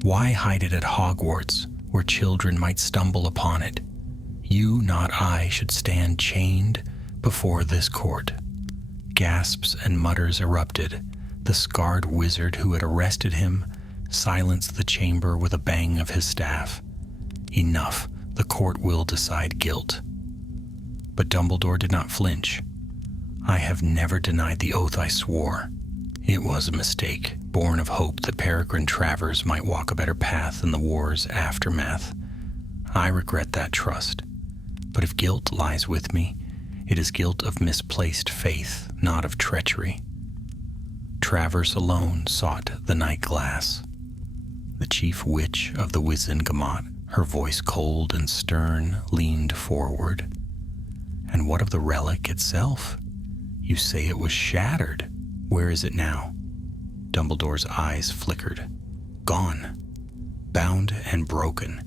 Why hide it at Hogwarts, where children might stumble upon it? You, not I, should stand chained before this court. Gasps and mutters erupted. The scarred wizard who had arrested him silenced the chamber with a bang of his staff. Enough, the court will decide guilt. But Dumbledore did not flinch. I have never denied the oath I swore. It was a mistake, born of hope that Peregrine Travers might walk a better path in the war's aftermath. I regret that trust. But if guilt lies with me, it is guilt of misplaced faith, not of treachery. Travers alone sought the night glass. The chief witch of the Wizengamot, her voice cold and stern, leaned forward. And what of the relic itself? You say it was shattered. Where is it now? Dumbledore's eyes flickered. Gone. Bound and broken.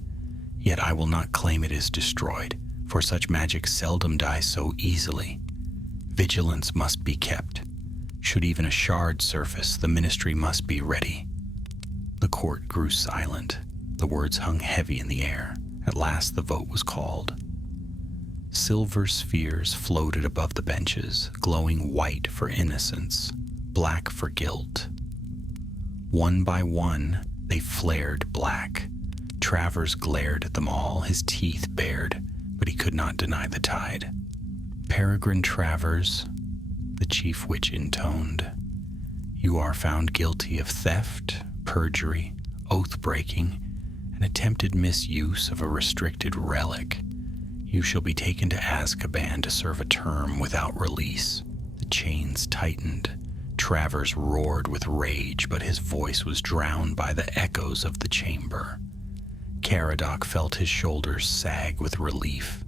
Yet I will not claim it is destroyed, for such magic seldom dies so easily. Vigilance must be kept. Should even a shard surface, the ministry must be ready. The court grew silent. The words hung heavy in the air. At last the vote was called. Silver spheres floated above the benches, glowing white for innocence, black for guilt. One by one, they flared black. Travers glared at them all, his teeth bared, but he could not deny the tide. Peregrine Travers, the chief witch intoned, you are found guilty of theft, perjury, oath-breaking, and attempted misuse of a restricted relic. You shall be taken to Azkaban to serve a term without release. The chains tightened. Travers roared with rage, but his voice was drowned by the echoes of the chamber. Caradoc felt his shoulders sag with relief.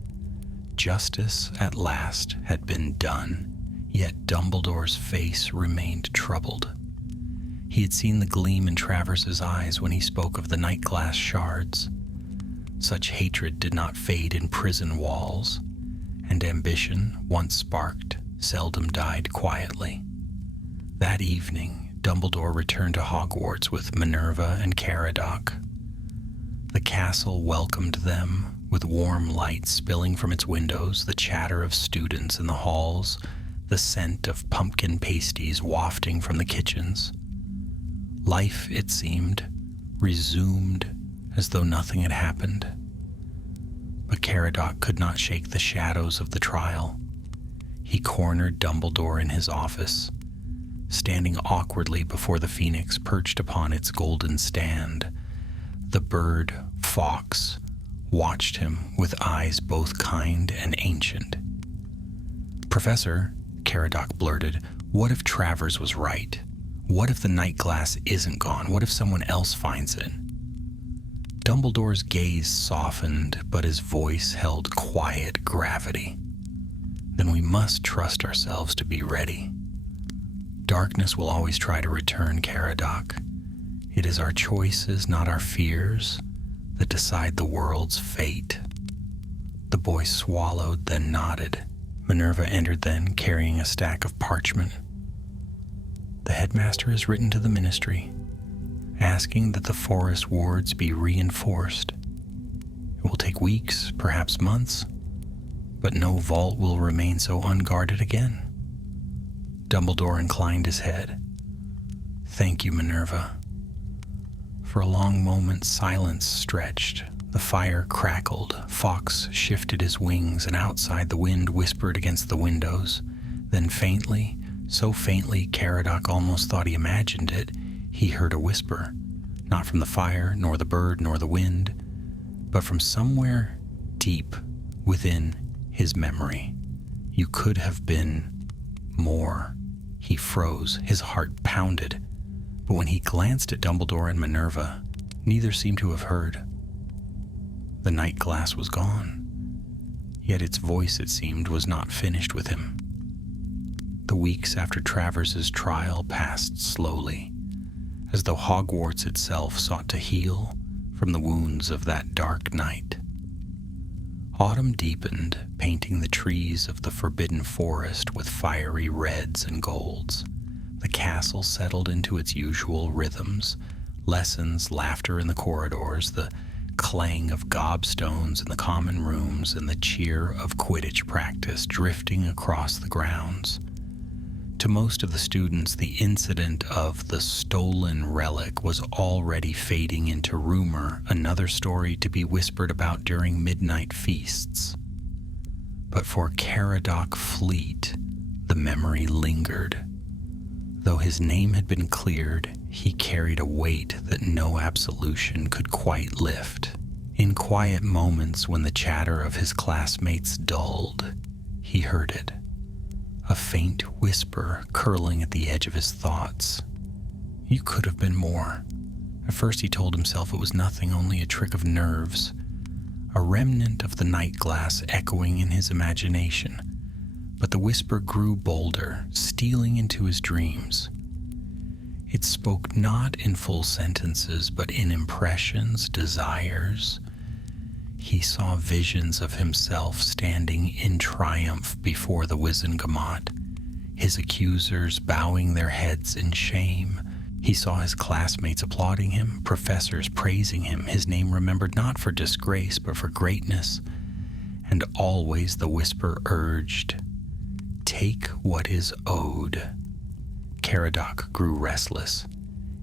Justice at last had been done, yet Dumbledore's face remained troubled. He had seen the gleam in Travers's eyes when he spoke of the night glass shards. Such hatred did not fade in prison walls, and ambition, once sparked, seldom died quietly. That evening, Dumbledore returned to Hogwarts with Minerva and Caradoc. The castle welcomed them, with warm light spilling from its windows, the chatter of students in the halls, the scent of pumpkin pasties wafting from the kitchens. Life, it seemed, resumed as though nothing had happened. But Caradoc could not shake the shadows of the trial. He cornered Dumbledore in his office, standing awkwardly before the phoenix perched upon its golden stand. The bird, Fawkes, watched him with eyes both kind and ancient. "Professor," Caradoc blurted, "what if Travers was right? What if the night glass isn't gone? What if someone else finds it?" Dumbledore's gaze softened, but his voice held quiet gravity. "Then we must trust ourselves to be ready. Darkness will always try to return, Caradoc. It is our choices, not our fears, that decide the world's fate." The boy swallowed, then nodded. Minerva entered then, carrying a stack of parchment. The headmaster has written to the ministry, asking that the forest wards be reinforced. It will take weeks, perhaps months, but no vault will remain so unguarded again. Dumbledore inclined his head. Thank you, Minerva. For a long moment, silence stretched. The fire crackled. Fawkes shifted his wings, and outside the wind whispered against the windows. Then faintly, so faintly Caradoc almost thought he imagined it, he heard a whisper, not from the fire, nor the bird, nor the wind, but from somewhere deep within his memory. You could have been more. He froze, his heart pounded, but when he glanced at Dumbledore and Minerva, neither seemed to have heard. The night glass was gone, yet its voice, it seemed, was not finished with him. The weeks after Travers's trial passed slowly, as though Hogwarts itself sought to heal from the wounds of that dark night. Autumn deepened, painting the trees of the forbidden forest with fiery reds and golds. The castle settled into its usual rhythms, lessons, laughter in the corridors, the clang of gobstones in the common rooms, and the cheer of Quidditch practice drifting across the grounds. To most of the students, the incident of the stolen relic was already fading into rumor, another story to be whispered about during midnight feasts. But for Caradoc Fleet, the memory lingered. Though his name had been cleared, he carried a weight that no absolution could quite lift. In quiet moments when the chatter of his classmates dulled, he heard it. A faint whisper curling at the edge of his thoughts. You could have been more. At first he told himself it was nothing, only a trick of nerves, a remnant of the night glass echoing in his imagination. But the whisper grew bolder, stealing into his dreams. It spoke not in full sentences, but in impressions, desires. He saw visions of himself standing in triumph before the Wizengamot, his accusers bowing their heads in shame. He saw his classmates applauding him, professors praising him, his name remembered not for disgrace but for greatness. And always the whisper urged, "Take what is owed." Caradoc grew restless.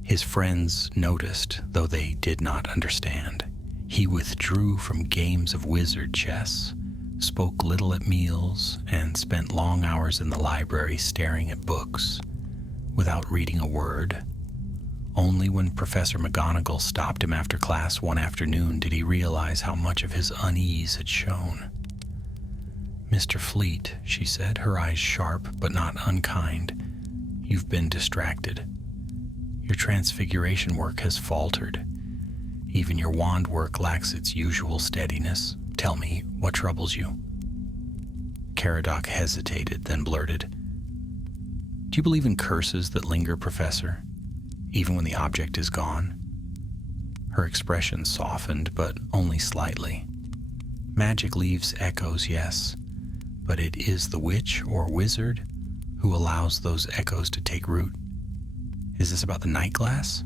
His friends noticed, though they did not understand. He withdrew from games of wizard chess, spoke little at meals, and spent long hours in the library staring at books, without reading a word. Only when Professor McGonagall stopped him after class one afternoon did he realize how much of his unease had shown. "Mr. Fleet," she said, her eyes sharp but not unkind, "you've been distracted. Your transfiguration work has faltered. Even your wand work lacks its usual steadiness. Tell me, what troubles you?" Caradoc hesitated, then blurted, "Do you believe in curses that linger, Professor, even when the object is gone?" Her expression softened, but only slightly. "Magic leaves echoes, yes, but it is the witch or wizard who allows those echoes to take root. Is this about the night glass?"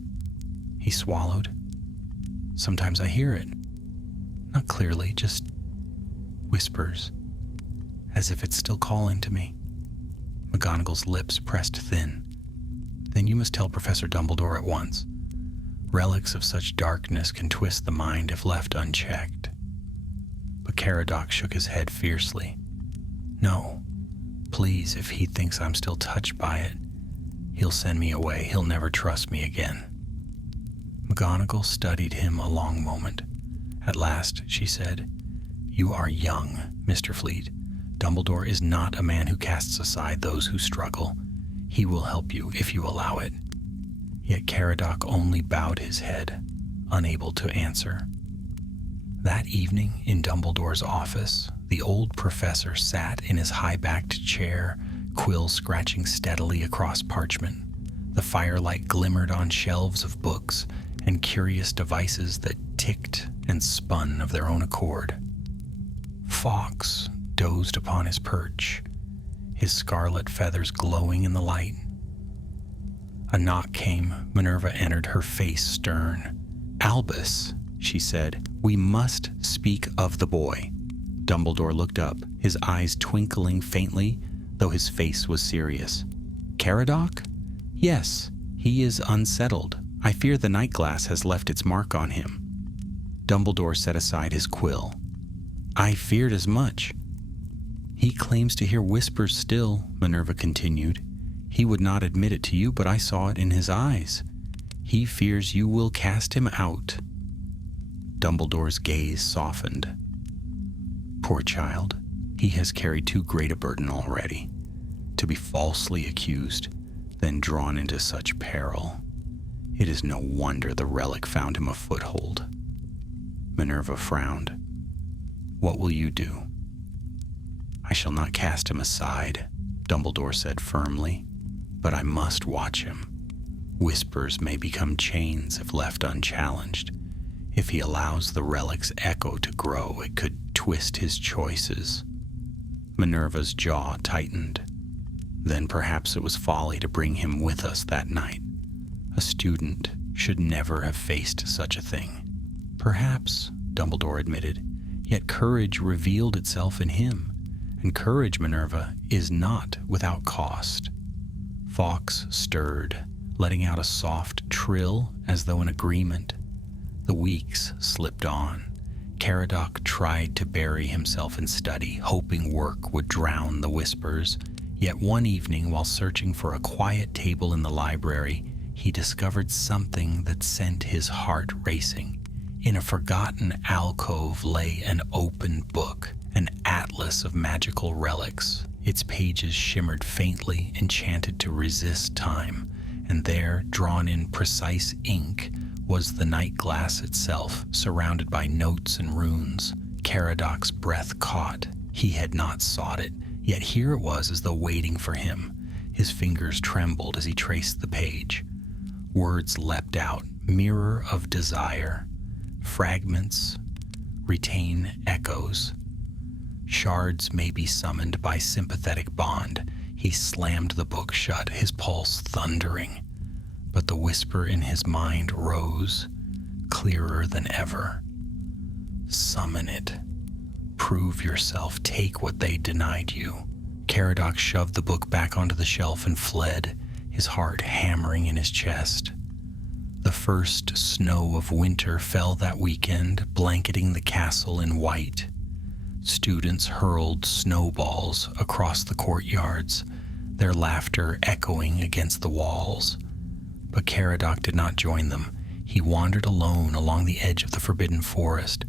He swallowed. "Sometimes I hear it. Not clearly, just whispers, as if it's still calling to me." McGonagall's lips pressed thin. "Then you must tell Professor Dumbledore at once. Relics of such darkness can twist the mind if left unchecked." But Caradoc shook his head fiercely. "No, please, if he thinks I'm still touched by it, he'll send me away. He'll never trust me again." McGonagall studied him a long moment. At last, she said, "You are young, Mr. Fleet. Dumbledore is not a man who casts aside those who struggle. He will help you if you allow it." Yet Caradoc only bowed his head, unable to answer. That evening in Dumbledore's office, the old professor sat in his high-backed chair, quill scratching steadily across parchment. The firelight glimmered on shelves of books and curious devices that ticked and spun of their own accord. fox dozed upon his perch, his scarlet feathers glowing in the light. A knock came. Minerva entered, her face stern. "Albus," she said, "we must speak of the boy." Dumbledore looked up, his eyes twinkling faintly, though his face was serious. "Caradoc? Yes, he is unsettled. I fear the night glass has left its mark on him." Dumbledore set aside his quill. "I feared as much." "He claims to hear whispers still," Minerva continued. "He would not admit it to you, but I saw it in his eyes. He fears you will cast him out." Dumbledore's gaze softened. "Poor child, he has carried too great a burden already. To be falsely accused, then drawn into such peril. It is no wonder the relic found him a foothold." Minerva frowned. "What will you do?" "I shall not cast him aside," Dumbledore said firmly, "but I must watch him. Whispers may become chains if left unchallenged. If he allows the relic's echo to grow, it could twist his choices." Minerva's jaw tightened. Then perhaps it was folly to bring him with us that night. A student should never have faced such a thing. "Perhaps," Dumbledore admitted, "yet courage revealed itself in him, and courage, Minerva, is not without cost." Fawkes stirred, letting out a soft trill as though in agreement. The weeks slipped on. Caradoc tried to bury himself in study, hoping work would drown the whispers. Yet one evening, while searching for a quiet table in the library, he discovered something that sent his heart racing. In a forgotten alcove lay an open book, an atlas of magical relics. Its pages shimmered faintly, enchanted to resist time, and there, drawn in precise ink, was the night glass itself, surrounded by notes and runes. Caradoc's breath caught. He had not sought it, yet here it was as though waiting for him. His fingers trembled as he traced the page. Words leapt out, mirror of desire. Fragments retain echoes. Shards may be summoned by sympathetic bond. He slammed the book shut, his pulse thundering. But the whisper in his mind rose, clearer than ever. Summon it. Prove yourself. Take what they denied you. Caradoc shoved the book back onto the shelf and fled, his heart hammering in his chest. The first snow of winter fell that weekend, blanketing the castle in white. Students hurled snowballs across the courtyards, their laughter echoing against the walls. But Caradoc did not join them. He wandered alone along the edge of the forbidden forest,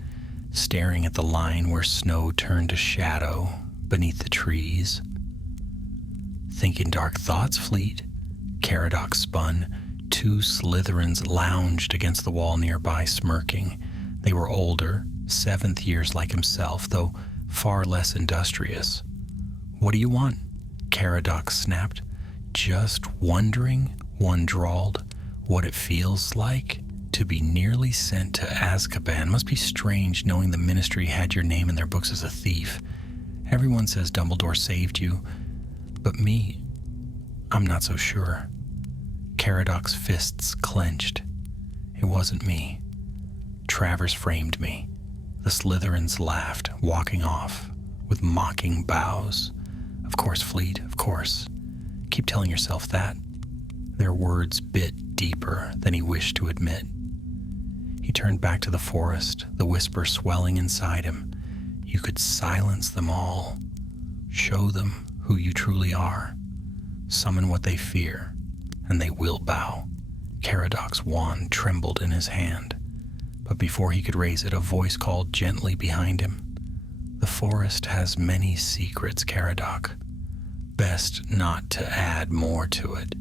staring at the line where snow turned to shadow beneath the trees. Thinking dark thoughts fleet, Caradoc spun. Two Slytherins lounged against the wall nearby, smirking. They were older, 7th years like himself, though far less industrious. "What do you want?" Caradoc snapped. "Just wondering," one drawled, "what it feels like to be nearly sent to Azkaban. Must be strange knowing the Ministry had your name in their books as a thief. Everyone says Dumbledore saved you, but me, I'm not so sure." Caradoc's fists clenched. "It wasn't me. Travers framed me." The Slytherins laughed, walking off with mocking bows. "Of course, Fleet, of course. Keep telling yourself that." Their words bit deeper than he wished to admit. He turned back to the forest, the whisper swelling inside him. "You could silence them all. Show them who you truly are. Summon what they fear, and they will bow." Caradoc's wand trembled in his hand, but before he could raise it, a voice called gently behind him. "The forest has many secrets, Caradoc. Best not to add more to it."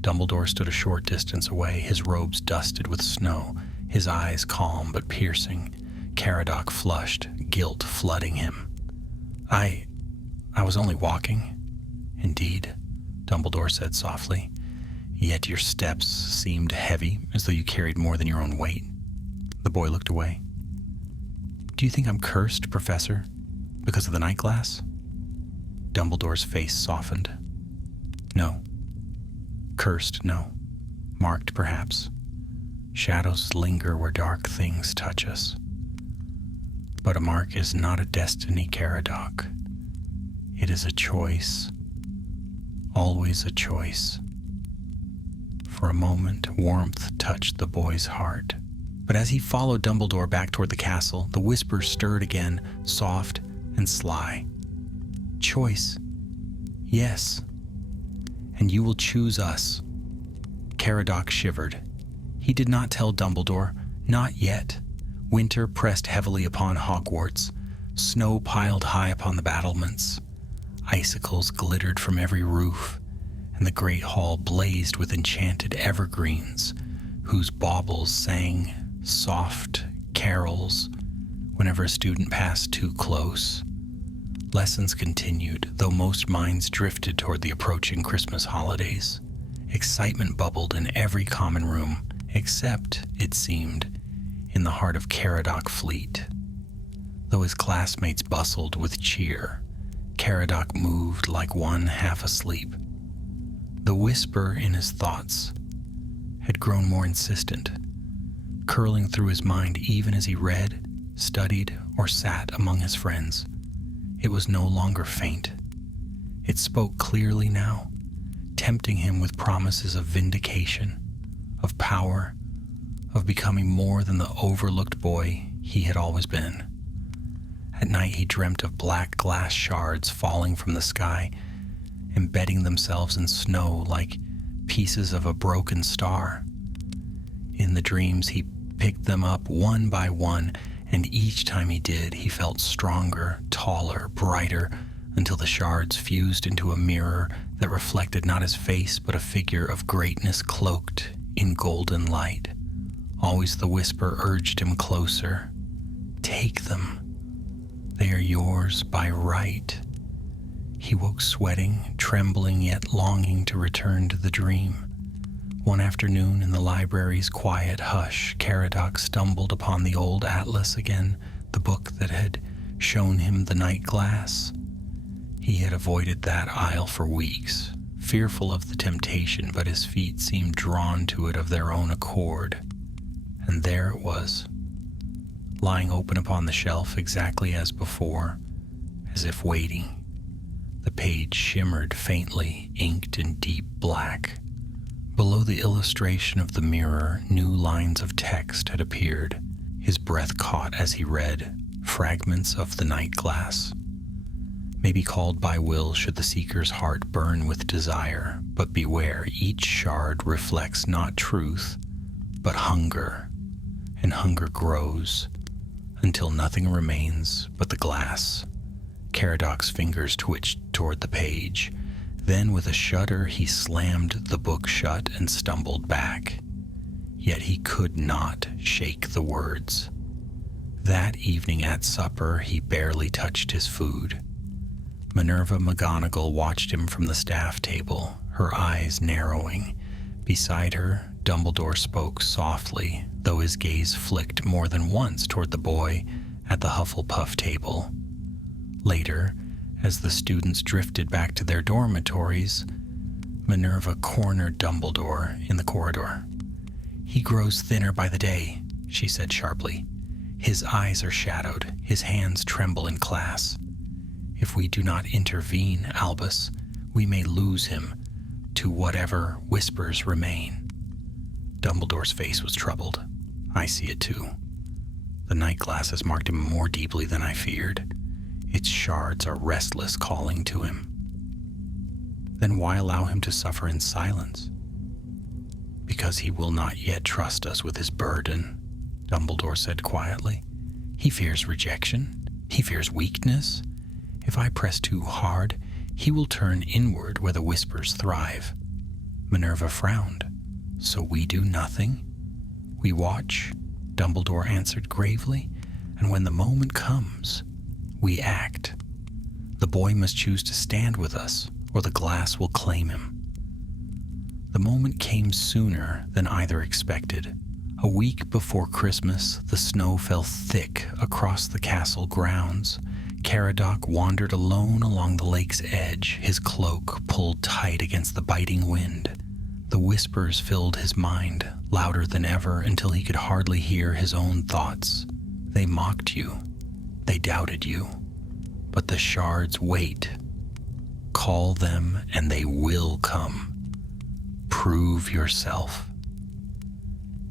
Dumbledore stood a short distance away, his robes dusted with snow, his eyes calm but piercing. Caradoc flushed, guilt flooding him. I was only walking." "Indeed," Dumbledore said softly. "Yet your steps seemed heavy, as though you carried more than your own weight." The boy looked away. "Do you think I'm cursed, Professor?" Because of the night glass? Dumbledore's face softened. No. Cursed, no. Marked, perhaps. Shadows linger where dark things touch us. But a mark is not a destiny, Caradoc. It is a choice. Always a choice. For a moment, warmth touched the boy's heart. But as he followed Dumbledore back toward the castle, the whisper stirred again, soft and sly. Choice. Yes. And you will choose us. Caradoc shivered. He did not tell Dumbledore, not yet. Winter pressed heavily upon Hogwarts. Snow piled high upon the battlements. Icicles glittered from every roof, and the great hall blazed with enchanted evergreens, whose baubles sang soft carols whenever a student passed too close. Lessons continued, though most minds drifted toward the approaching Christmas holidays. Excitement bubbled in every common room, except, it seemed, in the heart of Caradoc Fleet. Though his classmates bustled with cheer, Caradoc moved like one half asleep. The whisper in his thoughts had grown more insistent, curling through his mind even as he read, studied, or sat among his friends. It was no longer faint. It spoke clearly now, tempting him with promises of vindication, of power, of becoming more than the overlooked boy he had always been. At night he dreamt of black glass shards falling from the sky, embedding themselves in snow like pieces of a broken star. In the dreams he picked them up one by one, and each time he did, he felt stronger, taller, brighter, until the shards fused into a mirror that reflected not his face, but a figure of greatness cloaked in golden light. Always the whisper urged him closer. Take them. They are yours by right. He woke sweating, trembling, yet longing to return to the dream. One afternoon in the library's quiet hush, Caradoc stumbled upon the old atlas again, the book that had shown him the night glass. He had avoided that aisle for weeks, fearful of the temptation, but his feet seemed drawn to it of their own accord. And there it was, lying open upon the shelf exactly as before, as if waiting. The page shimmered faintly, inked in deep black. Below the illustration of the mirror, new lines of text had appeared. His breath caught as he read, fragments of the night glass. May be called by will should the seeker's heart burn with desire, but beware, each shard reflects not truth, but hunger, and hunger grows, until nothing remains but the glass. Caradoc's fingers twitched toward the page. Then with a shudder he slammed the book shut and stumbled back. Yet he could not shake the words. That evening at supper he barely touched his food. Minerva McGonagall watched him from the staff table, her eyes narrowing. Beside her, Dumbledore spoke softly, though his gaze flicked more than once toward the boy at the Hufflepuff table. Later, as the students drifted back to their dormitories, Minerva cornered Dumbledore in the corridor. "He grows thinner by the day," she said sharply. "His eyes are shadowed, his hands tremble in class. If we do not intervene, Albus, we may lose him to whatever whispers remain." Dumbledore's face was troubled. "I see it too. The night glass has marked him more deeply than I feared. Its shards are restless, calling to him." "Then why allow him to suffer in silence?" "Because he will not yet trust us with his burden," Dumbledore said quietly. "He fears rejection. He fears weakness. If I press too hard, he will turn inward where the whispers thrive." Minerva frowned. "So we do nothing? We watch," Dumbledore answered gravely, "and when the moment comes, we act. The boy must choose to stand with us, or the glass will claim him." The moment came sooner than either expected. A week before Christmas, the snow fell thick across the castle grounds. Caradoc wandered alone along the lake's edge, his cloak pulled tight against the biting wind. The whispers filled his mind, louder than ever, until he could hardly hear his own thoughts. They mocked you. They doubted you. But the shards wait. Call them and they will come. Prove yourself.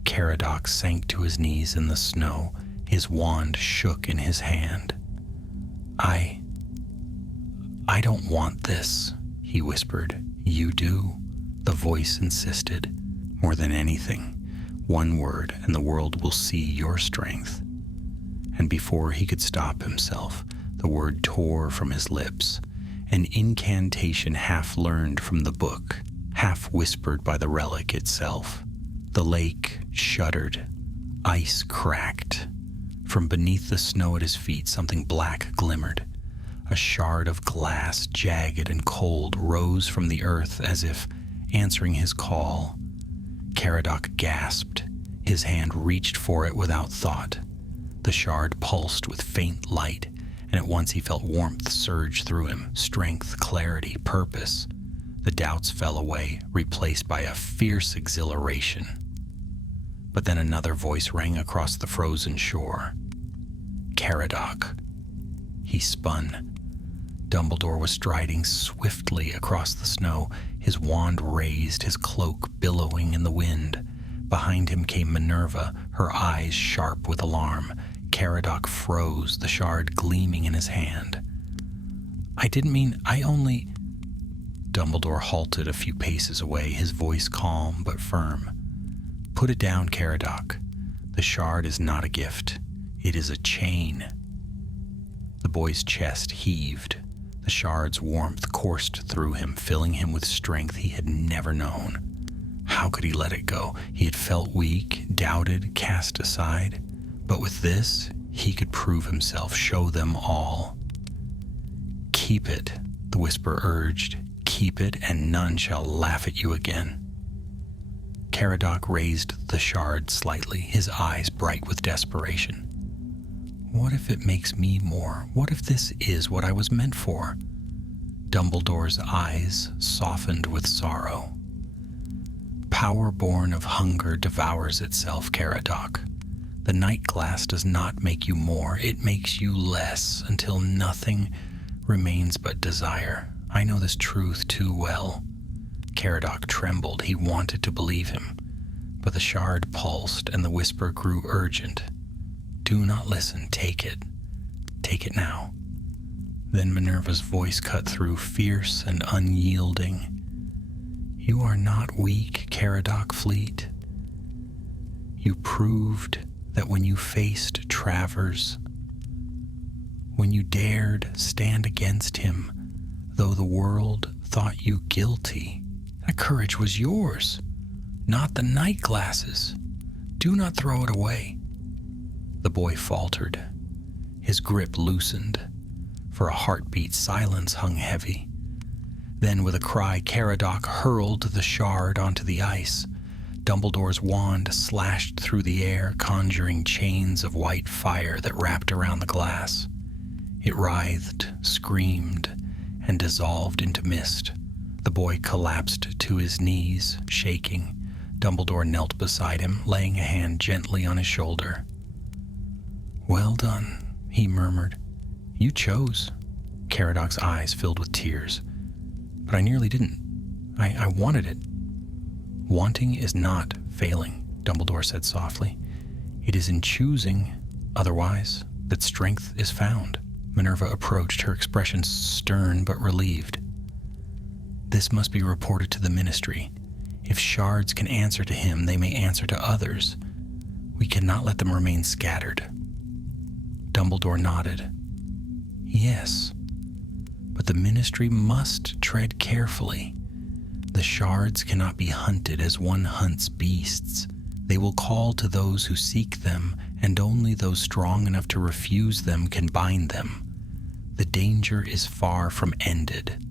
Caradoc sank to his knees in the snow. His wand shook in his hand. I don't want this, he whispered. You do, the voice insisted. More than anything, one word and the world will see your strength. And before he could stop himself, the word tore from his lips, an incantation half learned from the book, half whispered by the relic itself. The lake shuddered. Ice cracked. From beneath the snow at his feet, something black glimmered. A shard of glass, jagged and cold, rose from the earth as if answering his call. Caradoc gasped. His hand reached for it without thought. The shard pulsed with faint light, and at once he felt warmth surge through him, strength, clarity, purpose. The doubts fell away, replaced by a fierce exhilaration. But then another voice rang across the frozen shore. Caradoc. He spun. Dumbledore was striding swiftly across the snow, his wand raised, his cloak billowing in the wind. Behind him came Minerva, her eyes sharp with alarm. Caradoc froze, the shard gleaming in his hand. I only... Dumbledore halted a few paces away, his voice calm but firm. Put it down, Caradoc. The shard is not a gift. It is a chain. The boy's chest heaved. The shard's warmth coursed through him, filling him with strength he had never known. How could he let it go? He had felt weak, doubted, cast aside. But with this, he could prove himself, show them all. Keep it, the whisper urged. Keep it, and none shall laugh at you again. Caradoc raised the shard slightly, his eyes bright with desperation. What if it makes me more? What if this is what I was meant for? Dumbledore's eyes softened with sorrow. Power born of hunger devours itself, Caradoc. The night glass does not make you more, it makes you less, until nothing remains but desire. I know this truth too well. Caradoc trembled. He wanted to believe him. But the shard pulsed, and the whisper grew urgent. Do not listen. Take it. Take it now. Then Minerva's voice cut through, fierce and unyielding. You are not weak, Caradoc Fleet. You proved that when you faced Travers, when you dared stand against him, though the world thought you guilty, that courage was yours, not the night glasses. Do not throw it away. The boy faltered. His grip loosened. For a heartbeat, silence hung heavy. Then, with a cry, Caradoc hurled the shard onto the ice. Dumbledore's wand slashed through the air, conjuring chains of white fire that wrapped around the glass. It writhed, screamed, and dissolved into mist. The boy collapsed to his knees, shaking. Dumbledore knelt beside him, laying a hand gently on his shoulder. Well done, he murmured. You chose. Caradoc's eyes filled with tears. But I nearly didn't. I wanted it. Wanting is not failing, Dumbledore said softly. It is in choosing, otherwise, that strength is found. Minerva approached, her expression stern but relieved. This must be reported to the Ministry. If shards can answer to him, they may answer to others. We cannot let them remain scattered. Dumbledore nodded. Yes, but the Ministry must tread carefully. The shards cannot be hunted as one hunts beasts. They will call to those who seek them, and only those strong enough to refuse them can bind them. The danger is far from ended.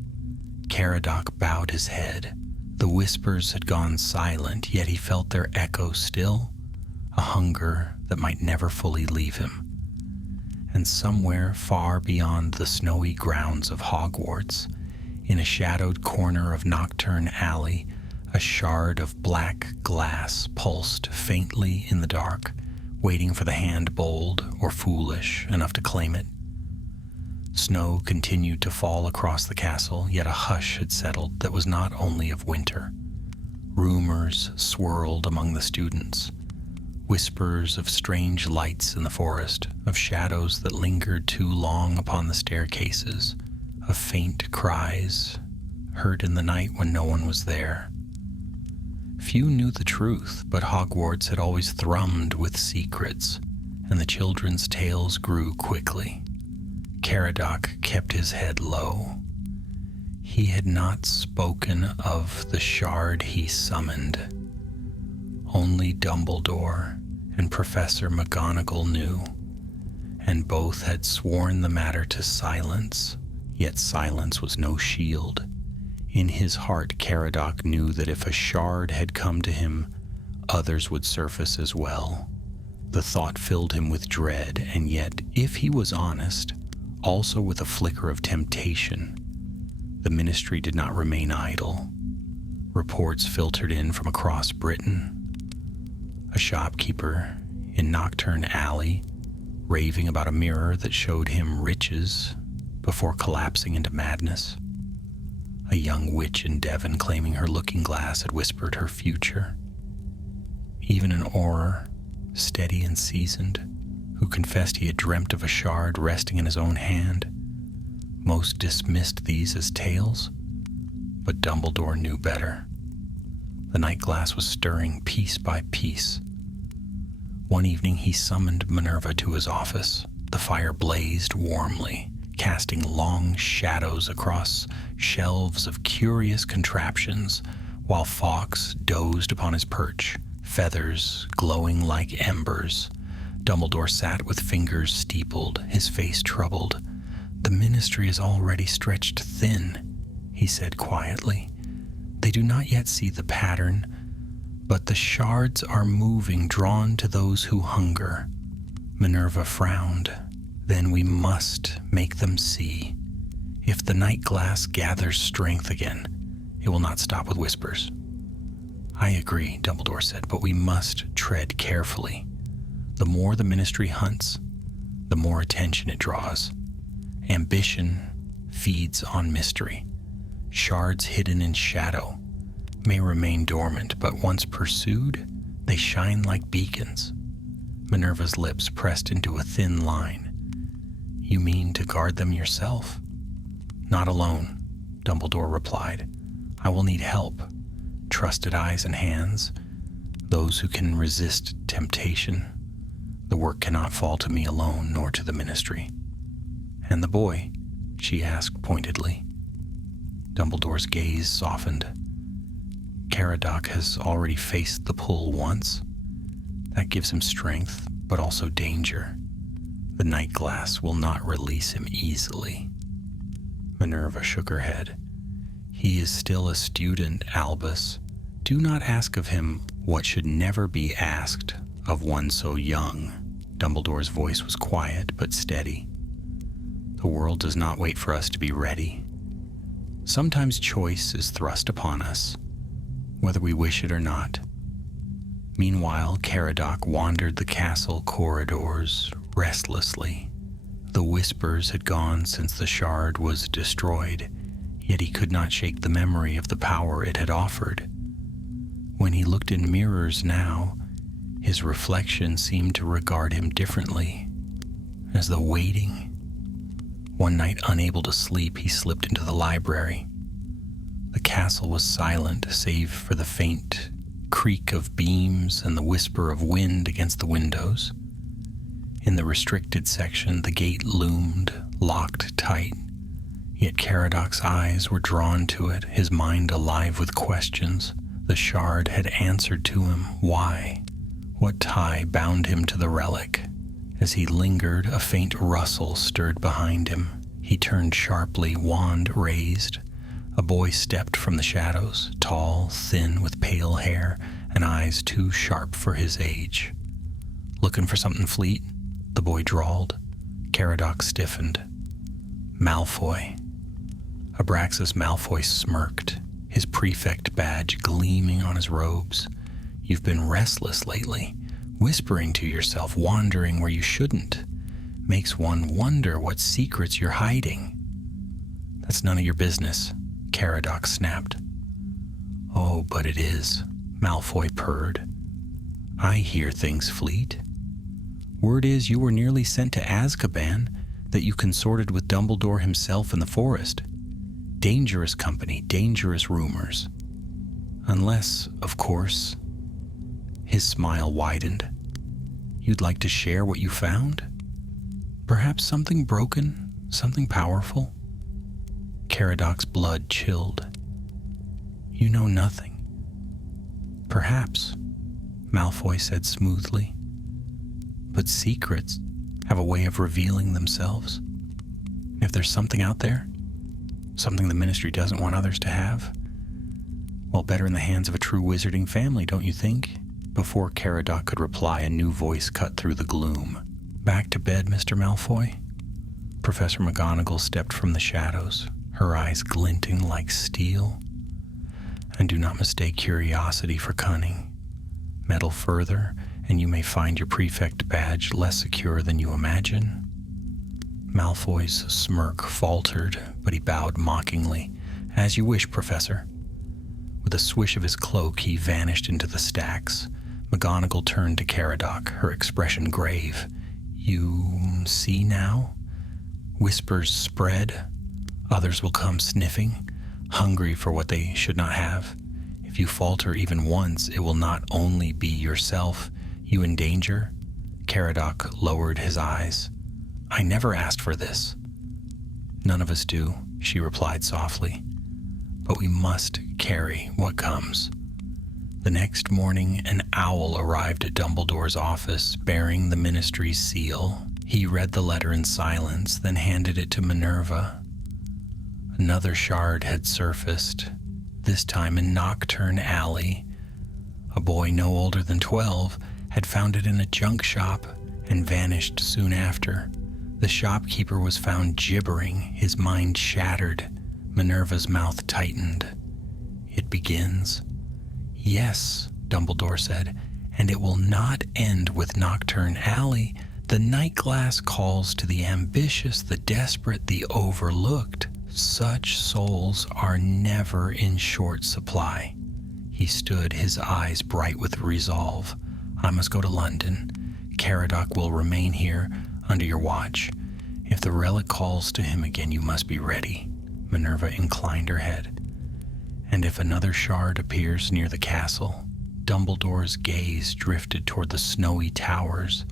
Caradoc bowed his head. The whispers had gone silent, yet he felt their echo still, a hunger that might never fully leave him. And somewhere far beyond the snowy grounds of Hogwarts, in a shadowed corner of Nocturne Alley, a shard of black glass pulsed faintly in the dark, waiting for the hand bold or foolish enough to claim it. Snow continued to fall across the castle, yet a hush had settled that was not only of winter. Rumors swirled among the students, whispers of strange lights in the forest, of shadows that lingered too long upon the staircases, of faint cries heard in the night when no one was there. Few knew the truth, but Hogwarts had always thrummed with secrets, and the children's tales grew quickly. Caradoc kept his head low. He had not spoken of the shard he summoned. Only Dumbledore and Professor McGonagall knew, and both had sworn the matter to silence, yet silence was no shield. In his heart, Caradoc knew that if a shard had come to him, others would surface as well. The thought filled him with dread, and yet, if he was honest, also with a flicker of temptation. The ministry did not remain idle. Reports filtered in from across Britain. A shopkeeper in Nocturne Alley raving about a mirror that showed him riches before collapsing into madness. A young witch in Devon claiming her looking glass had whispered her future. Even an Auror, steady and seasoned, who confessed he had dreamt of a shard resting in his own hand. Most dismissed these as tales, but Dumbledore knew better. The night glass was stirring piece by piece. One evening he summoned Minerva to his office. The fire blazed warmly, casting long shadows across shelves of curious contraptions, while Fawkes dozed upon his perch, feathers glowing like embers. Dumbledore sat with fingers steepled, his face troubled. "The ministry is already stretched thin," he said quietly. "They do not yet see the pattern, but the shards are moving, drawn to those who hunger." Minerva frowned. "Then we must make them see. If the night glass gathers strength again, it will not stop with whispers." "I agree," Dumbledore said, "but we must tread carefully. The more the ministry hunts, the more attention it draws. Ambition feeds on mystery. Shards hidden in shadow may remain dormant, but once pursued, they shine like beacons." Minerva's lips pressed into a thin line. "You mean to guard them yourself?" "Not alone," Dumbledore replied. "I will need help, trusted eyes and hands, those who can resist temptation. The work cannot fall to me alone, nor to the ministry." "And the boy?" she asked pointedly. Dumbledore's gaze softened. "Caradoc has already faced the pull once. That gives him strength, but also danger. The night glass will not release him easily." Minerva shook her head. "He is still a student, Albus. Do not ask of him what should never be asked of one so young." Dumbledore's voice was quiet but steady. "The world does not wait for us to be ready. Sometimes choice is thrust upon us, whether we wish it or not." Meanwhile, Caradoc wandered the castle corridors restlessly. The whispers had gone since the shard was destroyed, yet he could not shake the memory of the power it had offered. When he looked in mirrors now, his reflection seemed to regard him differently, as though waiting. One night, unable to sleep, he slipped into the library. The castle was silent, save for the faint creak of beams and the whisper of wind against the windows. In the restricted section, the gate loomed, locked tight, yet Caradoc's eyes were drawn to it, his mind alive with questions. The shard had answered to him. Why? What tie bound him to the relic? As he lingered, a faint rustle stirred behind him. He turned sharply, wand raised. A boy stepped from the shadows, tall, thin, with pale hair and eyes too sharp for his age. "Looking for something fleet?" the boy drawled. Caradoc stiffened. Malfoy. Abraxas Malfoy smirked, his prefect badge gleaming on his robes. You've been restless lately, whispering to yourself, wandering where you shouldn't. Makes one wonder what secrets you're hiding. That's none of your business, Caradoc snapped. Oh, but it is, Malfoy purred. I hear things fleet. Word is you were nearly sent to Azkaban, that you consorted with Dumbledore himself in the forest. Dangerous company, dangerous rumors. Unless, of course, his smile widened. You'd like to share what you found? Perhaps something broken, something powerful? Caradoc's blood chilled. You know nothing. Perhaps, Malfoy said smoothly. But secrets have a way of revealing themselves. If there's something out there, something the Ministry doesn't want others to have, well, better in the hands of a true wizarding family, don't you think? Before Caradoc could reply, a new voice cut through the gloom. Back to bed, Mr. Malfoy? Professor McGonagall stepped from the shadows, her eyes glinting like steel. And do not mistake curiosity for cunning. Meddle further, and you may find your prefect badge less secure than you imagine. Malfoy's smirk faltered, but he bowed mockingly. As you wish, Professor. With a swish of his cloak, he vanished into the stacks. McGonagall turned to Caradoc, her expression grave. You see now? Whispers spread. Others will come sniffing, hungry for what they should not have. If you falter even once, it will not only be yourself you endanger. Caradoc lowered his eyes. I never asked for this. None of us do, she replied softly. But we must carry what comes. The next morning, an owl arrived at Dumbledore's office, bearing the Ministry's seal. He read the letter in silence, then handed it to Minerva. Another shard had surfaced, this time in Nocturne Alley. A boy no older than 12 had found it in a junk shop and vanished soon after. The shopkeeper was found gibbering, his mind shattered. Minerva's mouth tightened. It begins. Yes, Dumbledore said, and it will not end with Nocturne Alley. The night glass calls to the ambitious, the desperate, the overlooked. Such souls are never in short supply. He stood, his eyes bright with resolve. I must go to London. Caradoc will remain here under your watch. If the relic calls to him again, you must be ready. Minerva inclined her head. And if another shard appears near the castle, Dumbledore's gaze drifted toward the snowy towers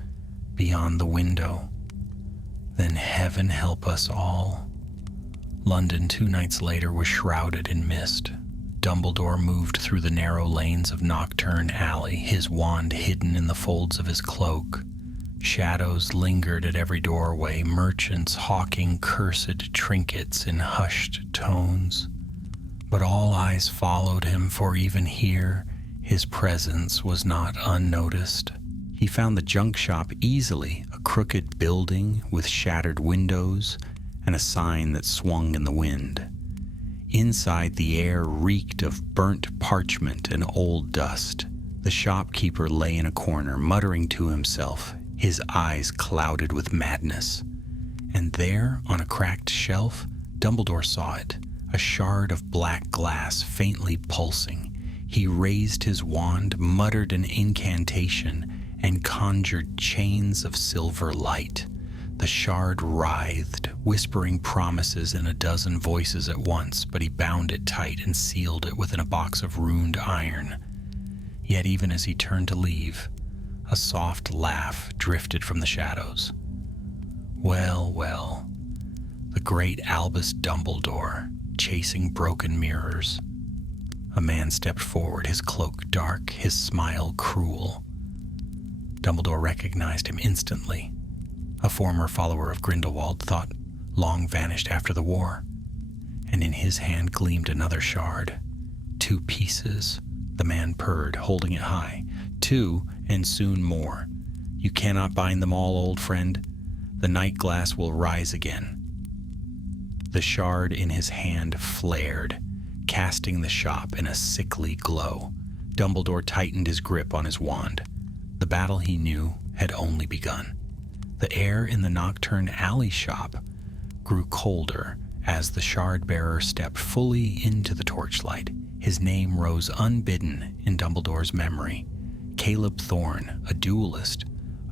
beyond the window. Then heaven help us all. London 2 nights later was shrouded in mist. Dumbledore moved through the narrow lanes of Nocturne Alley, his wand hidden in the folds of his cloak. Shadows lingered at every doorway, merchants hawking cursed trinkets in hushed tones. But all eyes followed him, for even here, his presence was not unnoticed. He found the junk shop easily, a crooked building with shattered windows and a sign that swung in the wind. Inside, the air reeked of burnt parchment and old dust. The shopkeeper lay in a corner, muttering to himself, his eyes clouded with madness. And there, on a cracked shelf, Dumbledore saw it, a shard of black glass faintly pulsing. He raised his wand, muttered an incantation, and conjured chains of silver light. The shard writhed, whispering promises in a dozen voices at once, but he bound it tight and sealed it within a box of runed iron. Yet even as he turned to leave, a soft laugh drifted from the shadows. Well, well, the great Albus Dumbledore, chasing broken mirrors. A man stepped forward, his cloak dark, his smile cruel. Dumbledore recognized him instantly. A former follower of Grindelwald, thought long vanished after the war. And in his hand gleamed another shard. 2 pieces, the man purred, holding it high. 2, and soon more. You cannot bind them all, old friend. The night glass will rise again. The shard in his hand flared, casting the shop in a sickly glow. Dumbledore tightened his grip on his wand. The battle he knew had only begun. The air in the Nocturne Alley shop grew colder as the shard-bearer stepped fully into the torchlight. His name rose unbidden in Dumbledore's memory. Caleb Thorne, a duelist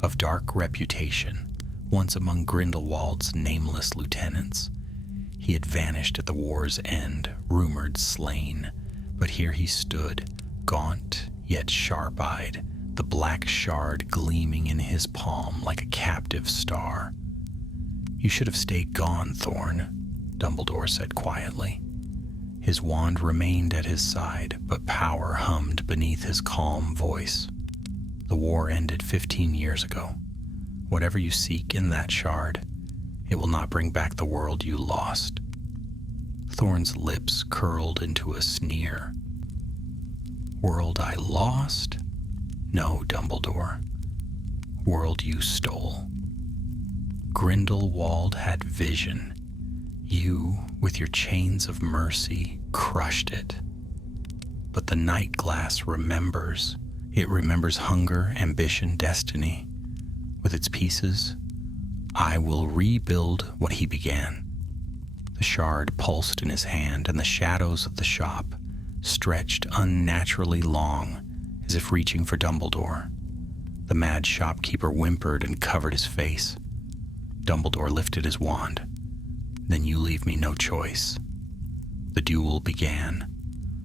of dark reputation, once among Grindelwald's nameless lieutenants. He had vanished at the war's end, rumored slain, but here he stood, gaunt yet sharp-eyed, the black shard gleaming in his palm like a captive star. "You should have stayed gone, Thorne," Dumbledore said quietly. His wand remained at his side, but power hummed beneath his calm voice. "The war ended 15 years ago. Whatever you seek in that shard, it will not bring back the world you lost." Thorne's lips curled into a sneer. "World I lost? No, Dumbledore. World you stole. Grindelwald had vision. You, with your chains of mercy, crushed it. But the night glass remembers. It remembers hunger, ambition, destiny. With its pieces, I will rebuild what he began." The shard pulsed in his hand, and the shadows of the shop stretched unnaturally long, as if reaching for Dumbledore. The mad shopkeeper whimpered and covered his face. Dumbledore lifted his wand. "Then you leave me no choice." The duel began.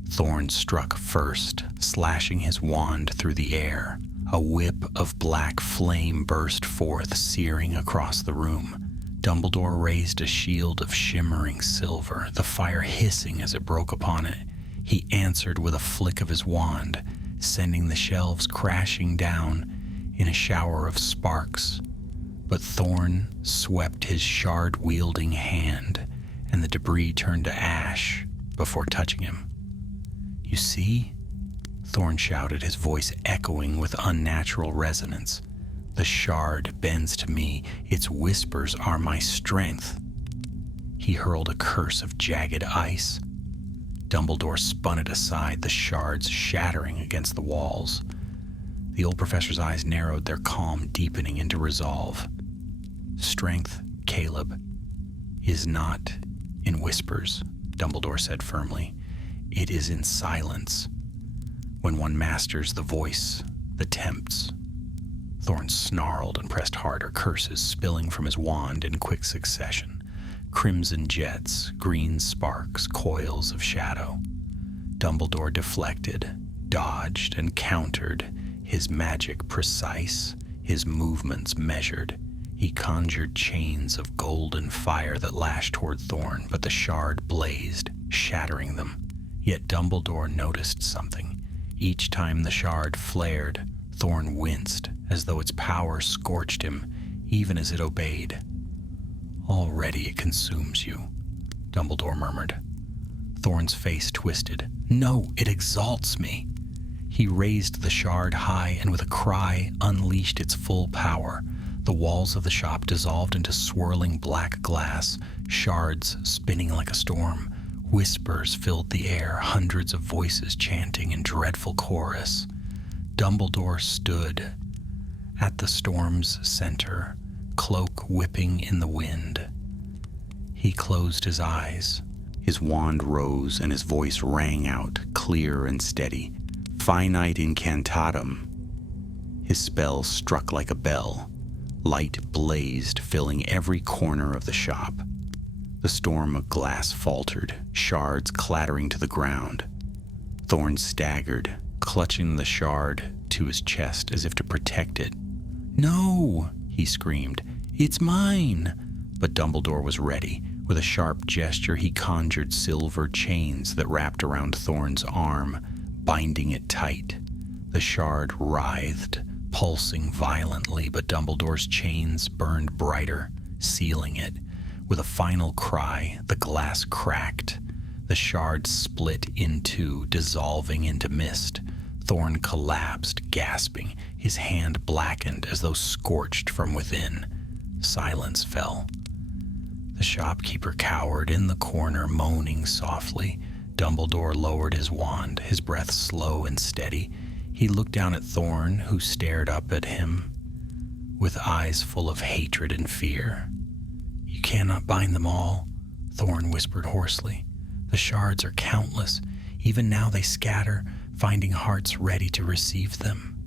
Thorne struck first, slashing his wand through the air. A whip of black flame burst forth, searing across the room. Dumbledore raised a shield of shimmering silver, the fire hissing as it broke upon it. He answered with a flick of his wand, sending the shelves crashing down in a shower of sparks. But Thorne swept his shard-wielding hand, and the debris turned to ash before touching him. "You see?" Thorne shouted, his voice echoing with unnatural resonance. "The shard bends to me. Its whispers are my strength." He hurled a curse of jagged ice. Dumbledore spun it aside, the shards shattering against the walls. The old professor's eyes narrowed, their calm deepening into resolve. "Strength, Caleb, is not in whispers," Dumbledore said firmly. "It is in silence. When one masters the voice that tempts." Thorne snarled and pressed harder, curses spilling from his wand in quick succession. Crimson jets, green sparks, coils of shadow. Dumbledore deflected, dodged, and countered, his magic precise, his movements measured. He conjured chains of golden fire that lashed toward Thorne, but the shard blazed, shattering them. Yet Dumbledore noticed something. Each time the shard flared, Thorne winced, as though its power scorched him, even as it obeyed. "Already it consumes you," Dumbledore murmured. Thorne's face twisted. "No, it exalts me." He raised the shard high and with a cry unleashed its full power. The walls of the shop dissolved into swirling black glass, shards spinning like a storm. Whispers filled the air, hundreds of voices chanting in dreadful chorus. Dumbledore stood at the storm's center, cloak whipping in the wind. He closed his eyes. His wand rose and his voice rang out, clear and steady. "Finite incantatum." His spell struck like a bell. Light blazed, filling every corner of the shop. The storm of glass faltered, shards clattering to the ground. Thorne staggered, clutching the shard to his chest as if to protect it. "No!" he screamed. "It's mine!" But Dumbledore was ready. With a sharp gesture, he conjured silver chains that wrapped around Thorne's arm, binding it tight. The shard writhed, pulsing violently, but Dumbledore's chains burned brighter, sealing it. With a final cry, the glass cracked. The shard split in two, dissolving into mist. Thorne collapsed, gasping, his hand blackened as though scorched from within. Silence fell. The shopkeeper cowered in the corner, moaning softly. Dumbledore lowered his wand, his breath slow and steady. He looked down at Thorn, who stared up at him with eyes full of hatred and fear. "You cannot bind them all," Thorn whispered hoarsely. "The shards are countless. Even now they scatter, finding hearts ready to receive them."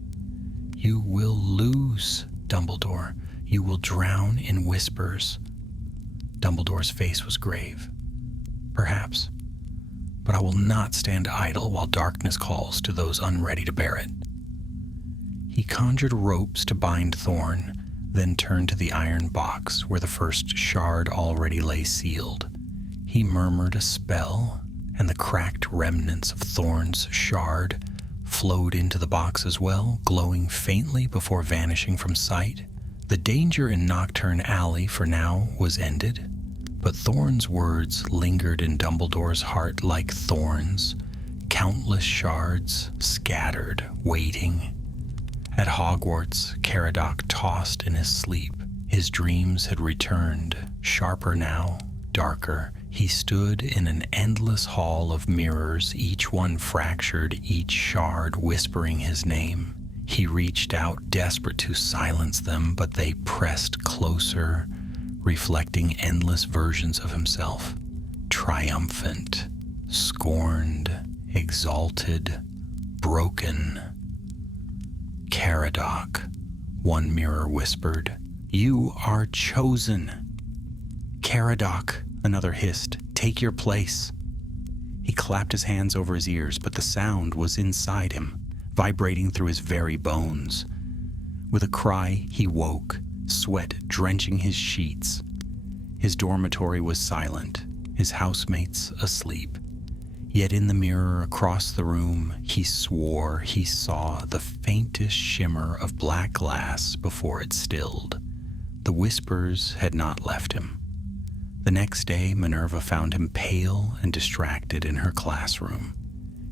"You will lose, Dumbledore. You will drown in whispers." Dumbledore's face was grave. "Perhaps, but I will not stand idle while darkness calls to those unready to bear it." He conjured ropes to bind Thorn, then turned to the iron box where the first shard already lay sealed. He murmured a spell, and the cracked remnants of Thorn's shard flowed into the box as well, glowing faintly before vanishing from sight. The danger in Nocturne Alley for now was ended, but Thorn's words lingered in Dumbledore's heart like thorns, countless shards scattered, waiting. At Hogwarts, Caradoc tossed in his sleep. His dreams had returned, sharper now, darker. He stood in an endless hall of mirrors, each one fractured, each shard whispering his name. He reached out, desperate to silence them, but they pressed closer, reflecting endless versions of himself. Triumphant, scorned, exalted, broken. "Caradoc," one mirror whispered, "you are chosen." "Caradoc," another hissed, "take your place." He clapped his hands over his ears, but the sound was inside him, vibrating through his very bones. With a cry, he woke, sweat drenching his sheets. His dormitory was silent, his housemates asleep. Yet in the mirror across the room, he swore he saw the faintest shimmer of black glass before it stilled. The whispers had not left him. The next day, Minerva found him pale and distracted in her classroom.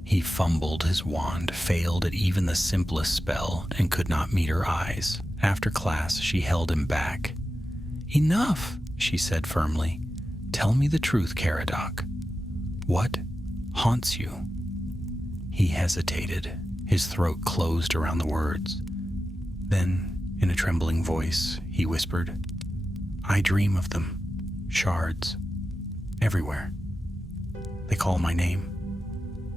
He fumbled his wand, failed at even the simplest spell, and could not meet her eyes. After class, she held him back. "Enough," she said firmly. "Tell me the truth, Caradoc. What haunts you?" He hesitated, his throat closed around the words. Then, in a trembling voice, he whispered, "I dream of them. Shards. Everywhere. They call my name."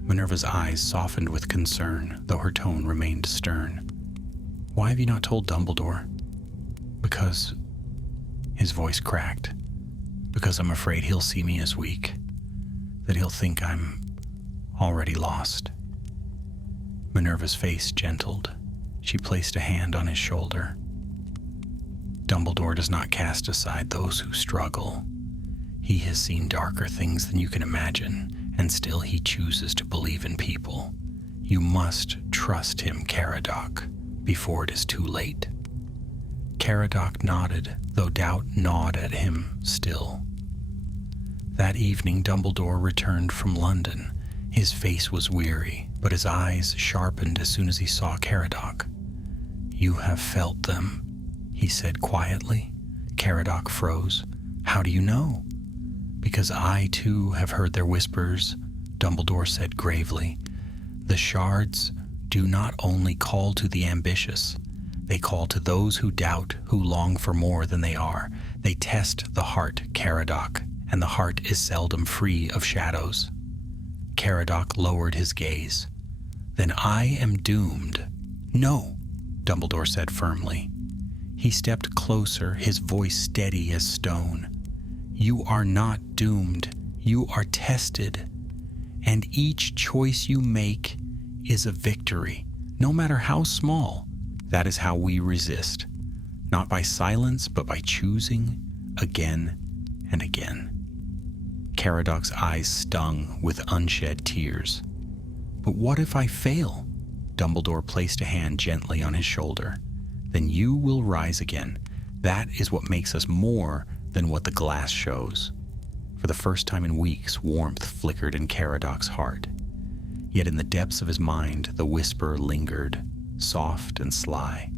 Minerva's eyes softened with concern, though her tone remained stern. "Why have you not told Dumbledore?" "Because..." His voice cracked. "Because I'm afraid he'll see me as weak. That he'll think I'm already lost." Minerva's face gentled. She placed a hand on his shoulder. "Dumbledore does not cast aside those who struggle. He has seen darker things than you can imagine, and still he chooses to believe in people. You must trust him, Caradoc, before it is too late." Caradoc nodded, though doubt gnawed at him still. That evening, Dumbledore returned from London. His face was weary, but his eyes sharpened as soon as he saw Caradoc. "You have felt them," he said quietly. Caradoc froze. "How do you know?" "Because I, too, have heard their whispers," Dumbledore said gravely. "The shards do not only call to the ambitious, they call to those who doubt, who long for more than they are. They test the heart, Caradoc, and the heart is seldom free of shadows." Caradoc lowered his gaze. "Then I am doomed." "No," Dumbledore said firmly. He stepped closer, his voice steady as stone. "You are not doomed. You are tested. And each choice you make is a victory, no matter how small. That is how we resist. Not by silence, but by choosing again and again." Caradoc's eyes stung with unshed tears. "But what if I fail?" Dumbledore placed a hand gently on his shoulder. "Then you will rise again. That is what makes us more than what the glass shows." For the first time in weeks, warmth flickered in Caradoc's heart. Yet in the depths of his mind, the whisper lingered, soft and sly.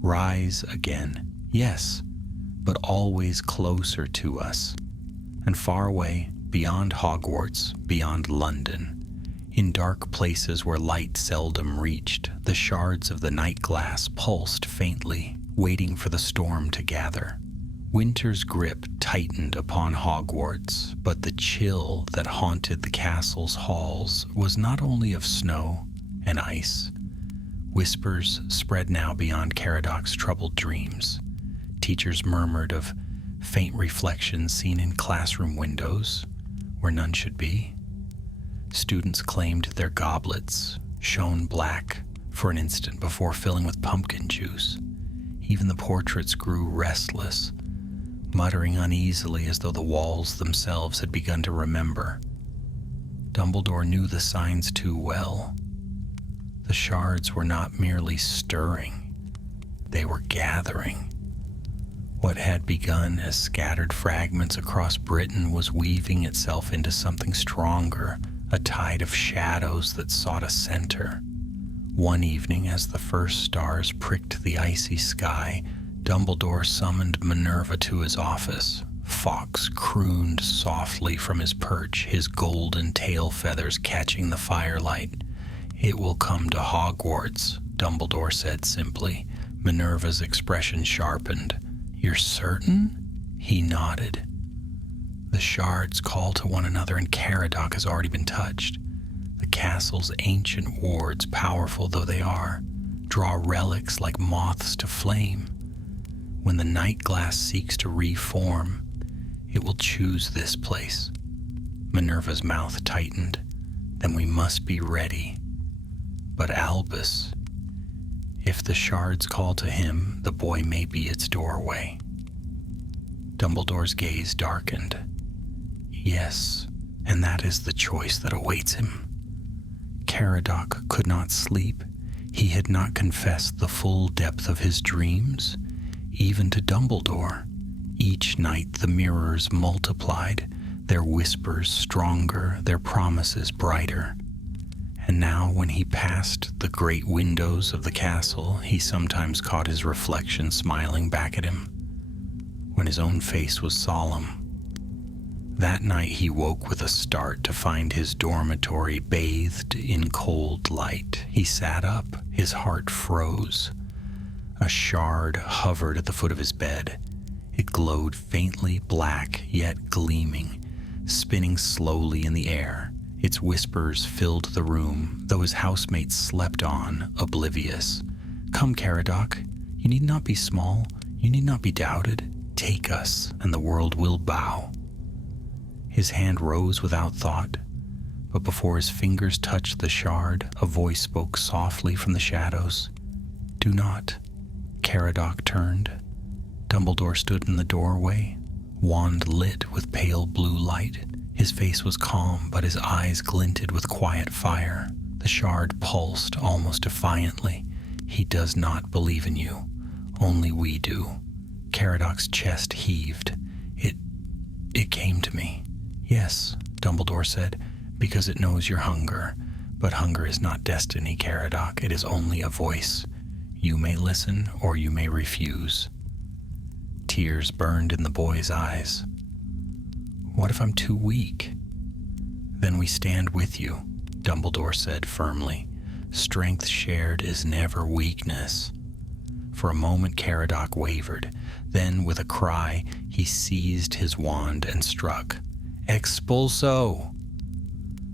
"Rise again. Yes, but always closer to us, and far away, beyond Hogwarts, beyond London. In dark places where light seldom reached, the shards of the night glass pulsed faintly, waiting for the storm to gather. Winter's grip tightened upon Hogwarts, but the chill that haunted the castle's halls was not only of snow and ice. Whispers spread now beyond Caradoc's troubled dreams. Teachers murmured of faint reflections seen in classroom windows where none should be. Students claimed their goblets shone black for an instant before filling with pumpkin juice. Even the portraits grew restless, muttering uneasily as though the walls themselves had begun to remember. Dumbledore knew the signs too well. The shards were not merely stirring, they were gathering. What had begun as scattered fragments across Britain was weaving itself into something stronger, a tide of shadows that sought a center. One evening, as the first stars pricked the icy sky, Dumbledore summoned Minerva to his office. Fawkes crooned softly from his perch, his golden tail feathers catching the firelight. "It will come to Hogwarts," Dumbledore said simply. Minerva's expression sharpened. "You're certain?" He nodded. "The shards call to one another, and Caradoc has already been touched. The castle's ancient wards, powerful though they are, draw relics like moths to flame. When the night glass seeks to reform, it will choose this place." Minerva's mouth tightened. "Then we must be ready." But Albus, if the shards call to him, the boy may be its doorway. Dumbledore's gaze darkened. Yes, and that is the choice that awaits him. Caradoc could not sleep. He had not confessed the full depth of his dreams, even to Dumbledore. Each night the mirrors multiplied, their whispers stronger, their promises brighter. And now, when he passed the great windows of the castle, he sometimes caught his reflection smiling back at him, when his own face was solemn. That night he woke with a start to find his dormitory bathed in cold light. He sat up, his heart froze. A shard hovered at the foot of his bed. It glowed faintly black, yet gleaming, spinning slowly in the air. Its whispers filled the room, though his housemates slept on, oblivious. "Come, Caradoc, you need not be small, you need not be doubted. Take us, and the world will bow." His hand rose without thought, but before his fingers touched the shard, a voice spoke softly from the shadows. "Do not." Caradoc turned. Dumbledore stood in the doorway, wand lit with pale blue light. His face was calm, but his eyes glinted with quiet fire. The shard pulsed almost defiantly. "He does not believe in you. Only we do." Caradoc's chest heaved. It came to me. "Yes," Dumbledore said, "because it knows your hunger. But hunger is not destiny, Caradoc. It is only a voice. You may listen or you may refuse." Tears burned in the boy's eyes. "What if I'm too weak?" "Then we stand with you," Dumbledore said firmly. "Strength shared is never weakness." For a moment Caradoc wavered. Then, with a cry, he seized his wand and struck. "Expulso!"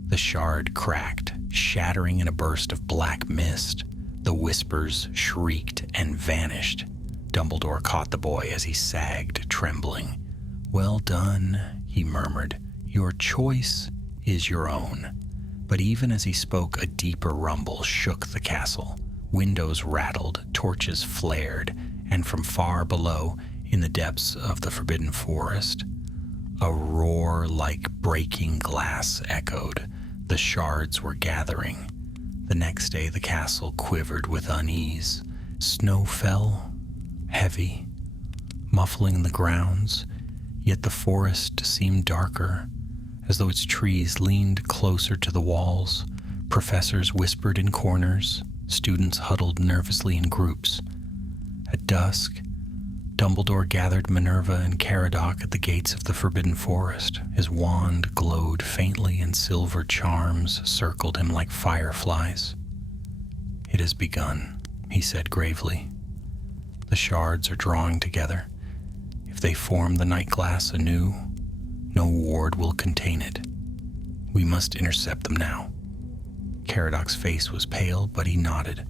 The shard cracked, shattering in a burst of black mist. The whispers shrieked and vanished. Dumbledore caught the boy as he sagged, trembling. "Well done," he murmured. "Your choice is your own." But even as he spoke, a deeper rumble shook the castle. Windows rattled, torches flared, and from far below, in the depths of the forbidden forest, a roar like breaking glass echoed. The shards were gathering. The next day the castle quivered with unease. Snow fell, heavy, muffling the grounds, yet the forest seemed darker, as though its trees leaned closer to the walls. Professors whispered in corners, students huddled nervously in groups. At dusk, Dumbledore gathered Minerva and Caradoc at the gates of the Forbidden Forest. His wand glowed faintly and silver charms circled him like fireflies. "It has begun," he said gravely. "The shards are drawing together. If they form the night glass anew, no ward will contain it. We must intercept them now." Caradoc's face was pale, but he nodded.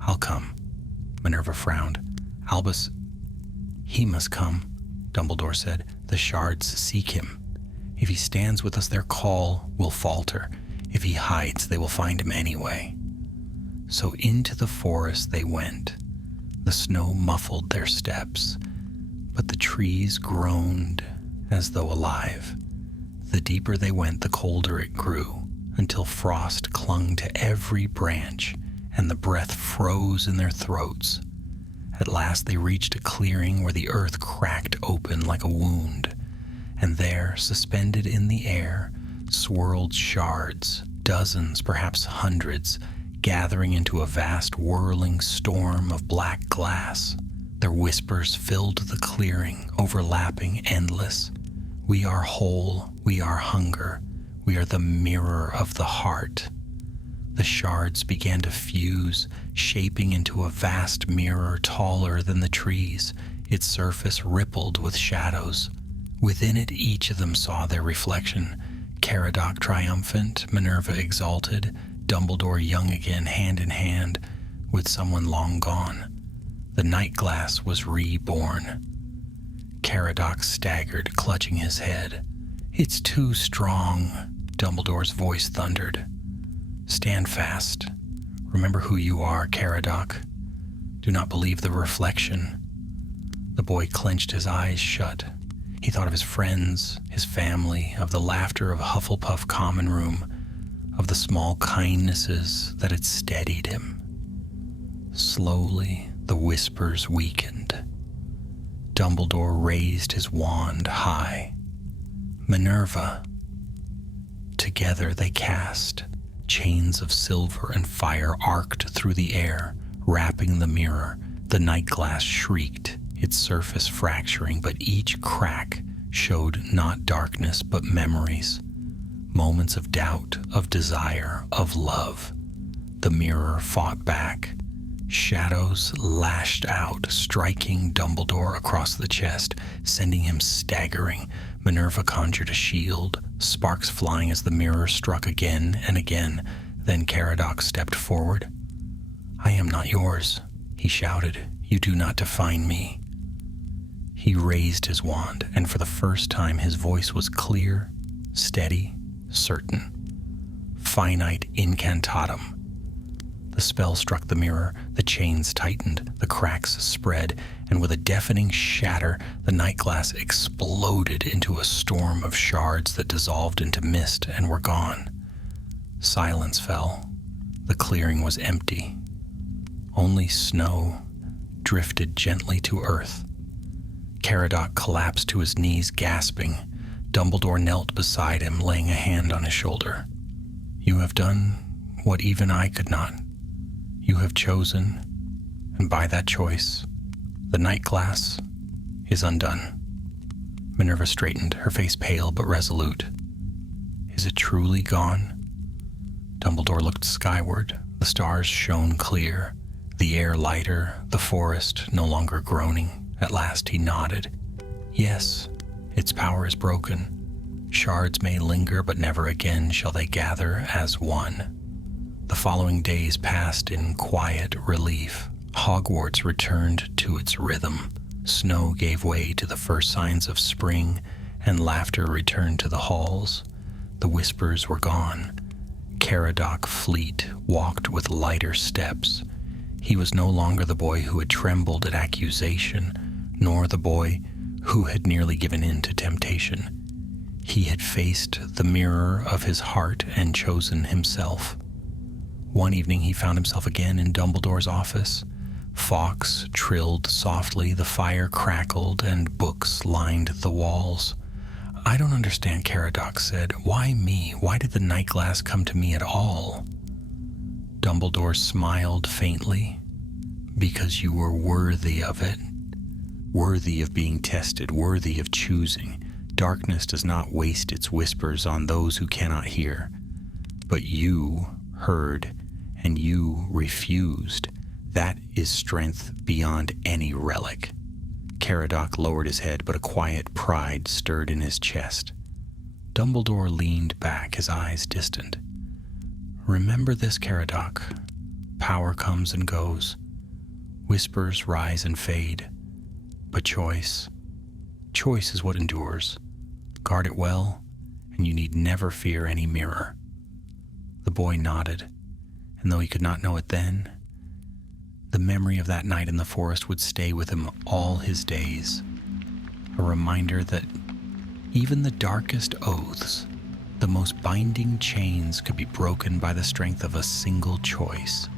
"I'll come." Minerva frowned. "Albus, he must come," Dumbledore said. "The shards seek him. If he stands with us, their call will falter. If he hides, they will find him anyway." So into the forest they went. The snow muffled their steps, but the trees groaned as though alive. The deeper they went, the colder it grew, until frost clung to every branch and the breath froze in their throats. At last they reached a clearing where the earth cracked open like a wound, and there, suspended in the air, swirled shards, dozens, perhaps hundreds, gathering into a vast whirling storm of black glass. Their whispers filled the clearing, overlapping, endless. "We are whole, we are hunger, we are the mirror of the heart." The shards began to fuse, shaping into a vast mirror taller than the trees. Its surface rippled with shadows. Within it, each of them saw their reflection. Caradoc triumphant, Minerva exalted, Dumbledore young again, hand in hand with someone long gone. The night glass was reborn. Caradoc staggered, clutching his head. "It's too strong," Dumbledore's voice thundered. "Stand fast. Remember who you are, Caradoc. Do not believe the reflection." The boy clenched his eyes shut. He thought of his friends, his family, of the laughter of Hufflepuff common room, of the small kindnesses that had steadied him. Slowly, the whispers weakened. Dumbledore raised his wand high. "Minerva." Together they cast. Chains of silver and fire arced through the air, wrapping the mirror. The night glass shrieked, its surface fracturing, but each crack showed not darkness but memories. Moments of doubt, of desire, of love. The mirror fought back. Shadows lashed out, striking Dumbledore across the chest, sending him staggering. Minerva conjured a shield, sparks flying as the mirror struck again and again. Then Caradoc stepped forward. "I am not yours," he shouted. "You do not define me." He raised his wand, and for the first time his voice was clear, steady, certain. "Finite incantatum." The spell struck the mirror, the chains tightened, the cracks spread, and with a deafening shatter, the night glass exploded into a storm of shards that dissolved into mist and were gone. Silence fell. The clearing was empty. Only snow drifted gently to earth. Caradoc collapsed to his knees, gasping. Dumbledore knelt beside him, laying a hand on his shoulder. "You have done what even I could not. You have chosen, and by that choice, the night glass is undone." Minerva straightened, her face pale but resolute. "Is it truly gone?" Dumbledore looked skyward. The stars shone clear, the air lighter, the forest no longer groaning. At last he nodded. "Yes, its power is broken. Shards may linger, but never again shall they gather as one." The following days passed in quiet relief. Hogwarts returned to its rhythm. Snow gave way to the first signs of spring, and laughter returned to the halls. The whispers were gone. Caradoc Fleet walked with lighter steps. He was no longer the boy who had trembled at accusation, nor the boy who had nearly given in to temptation. He had faced the mirror of his heart and chosen himself. One evening he found himself again in Dumbledore's office. Fawkes trilled softly, the fire crackled, and books lined the walls. "I don't understand," Caradoc said. "Why me? Why did the night glass come to me at all?" Dumbledore smiled faintly. "Because you were worthy of it." worthy of being tested, worthy of choosing. Darkness does not waste its whispers on those who cannot hear. But you heard, and you refused. That is strength beyond any relic. Caradoc lowered his head, but a quiet pride stirred in his chest. Dumbledore leaned back, his eyes distant. Remember this, Caradoc. Power comes and goes. Whispers rise and fade. But choice is what endures. Guard it well, and you need never fear any mirror. The boy nodded, and though he could not know it then, the memory of that night in the forest would stay with him all his days. A reminder that even the darkest oaths, the most binding chains, could be broken by the strength of a single choice.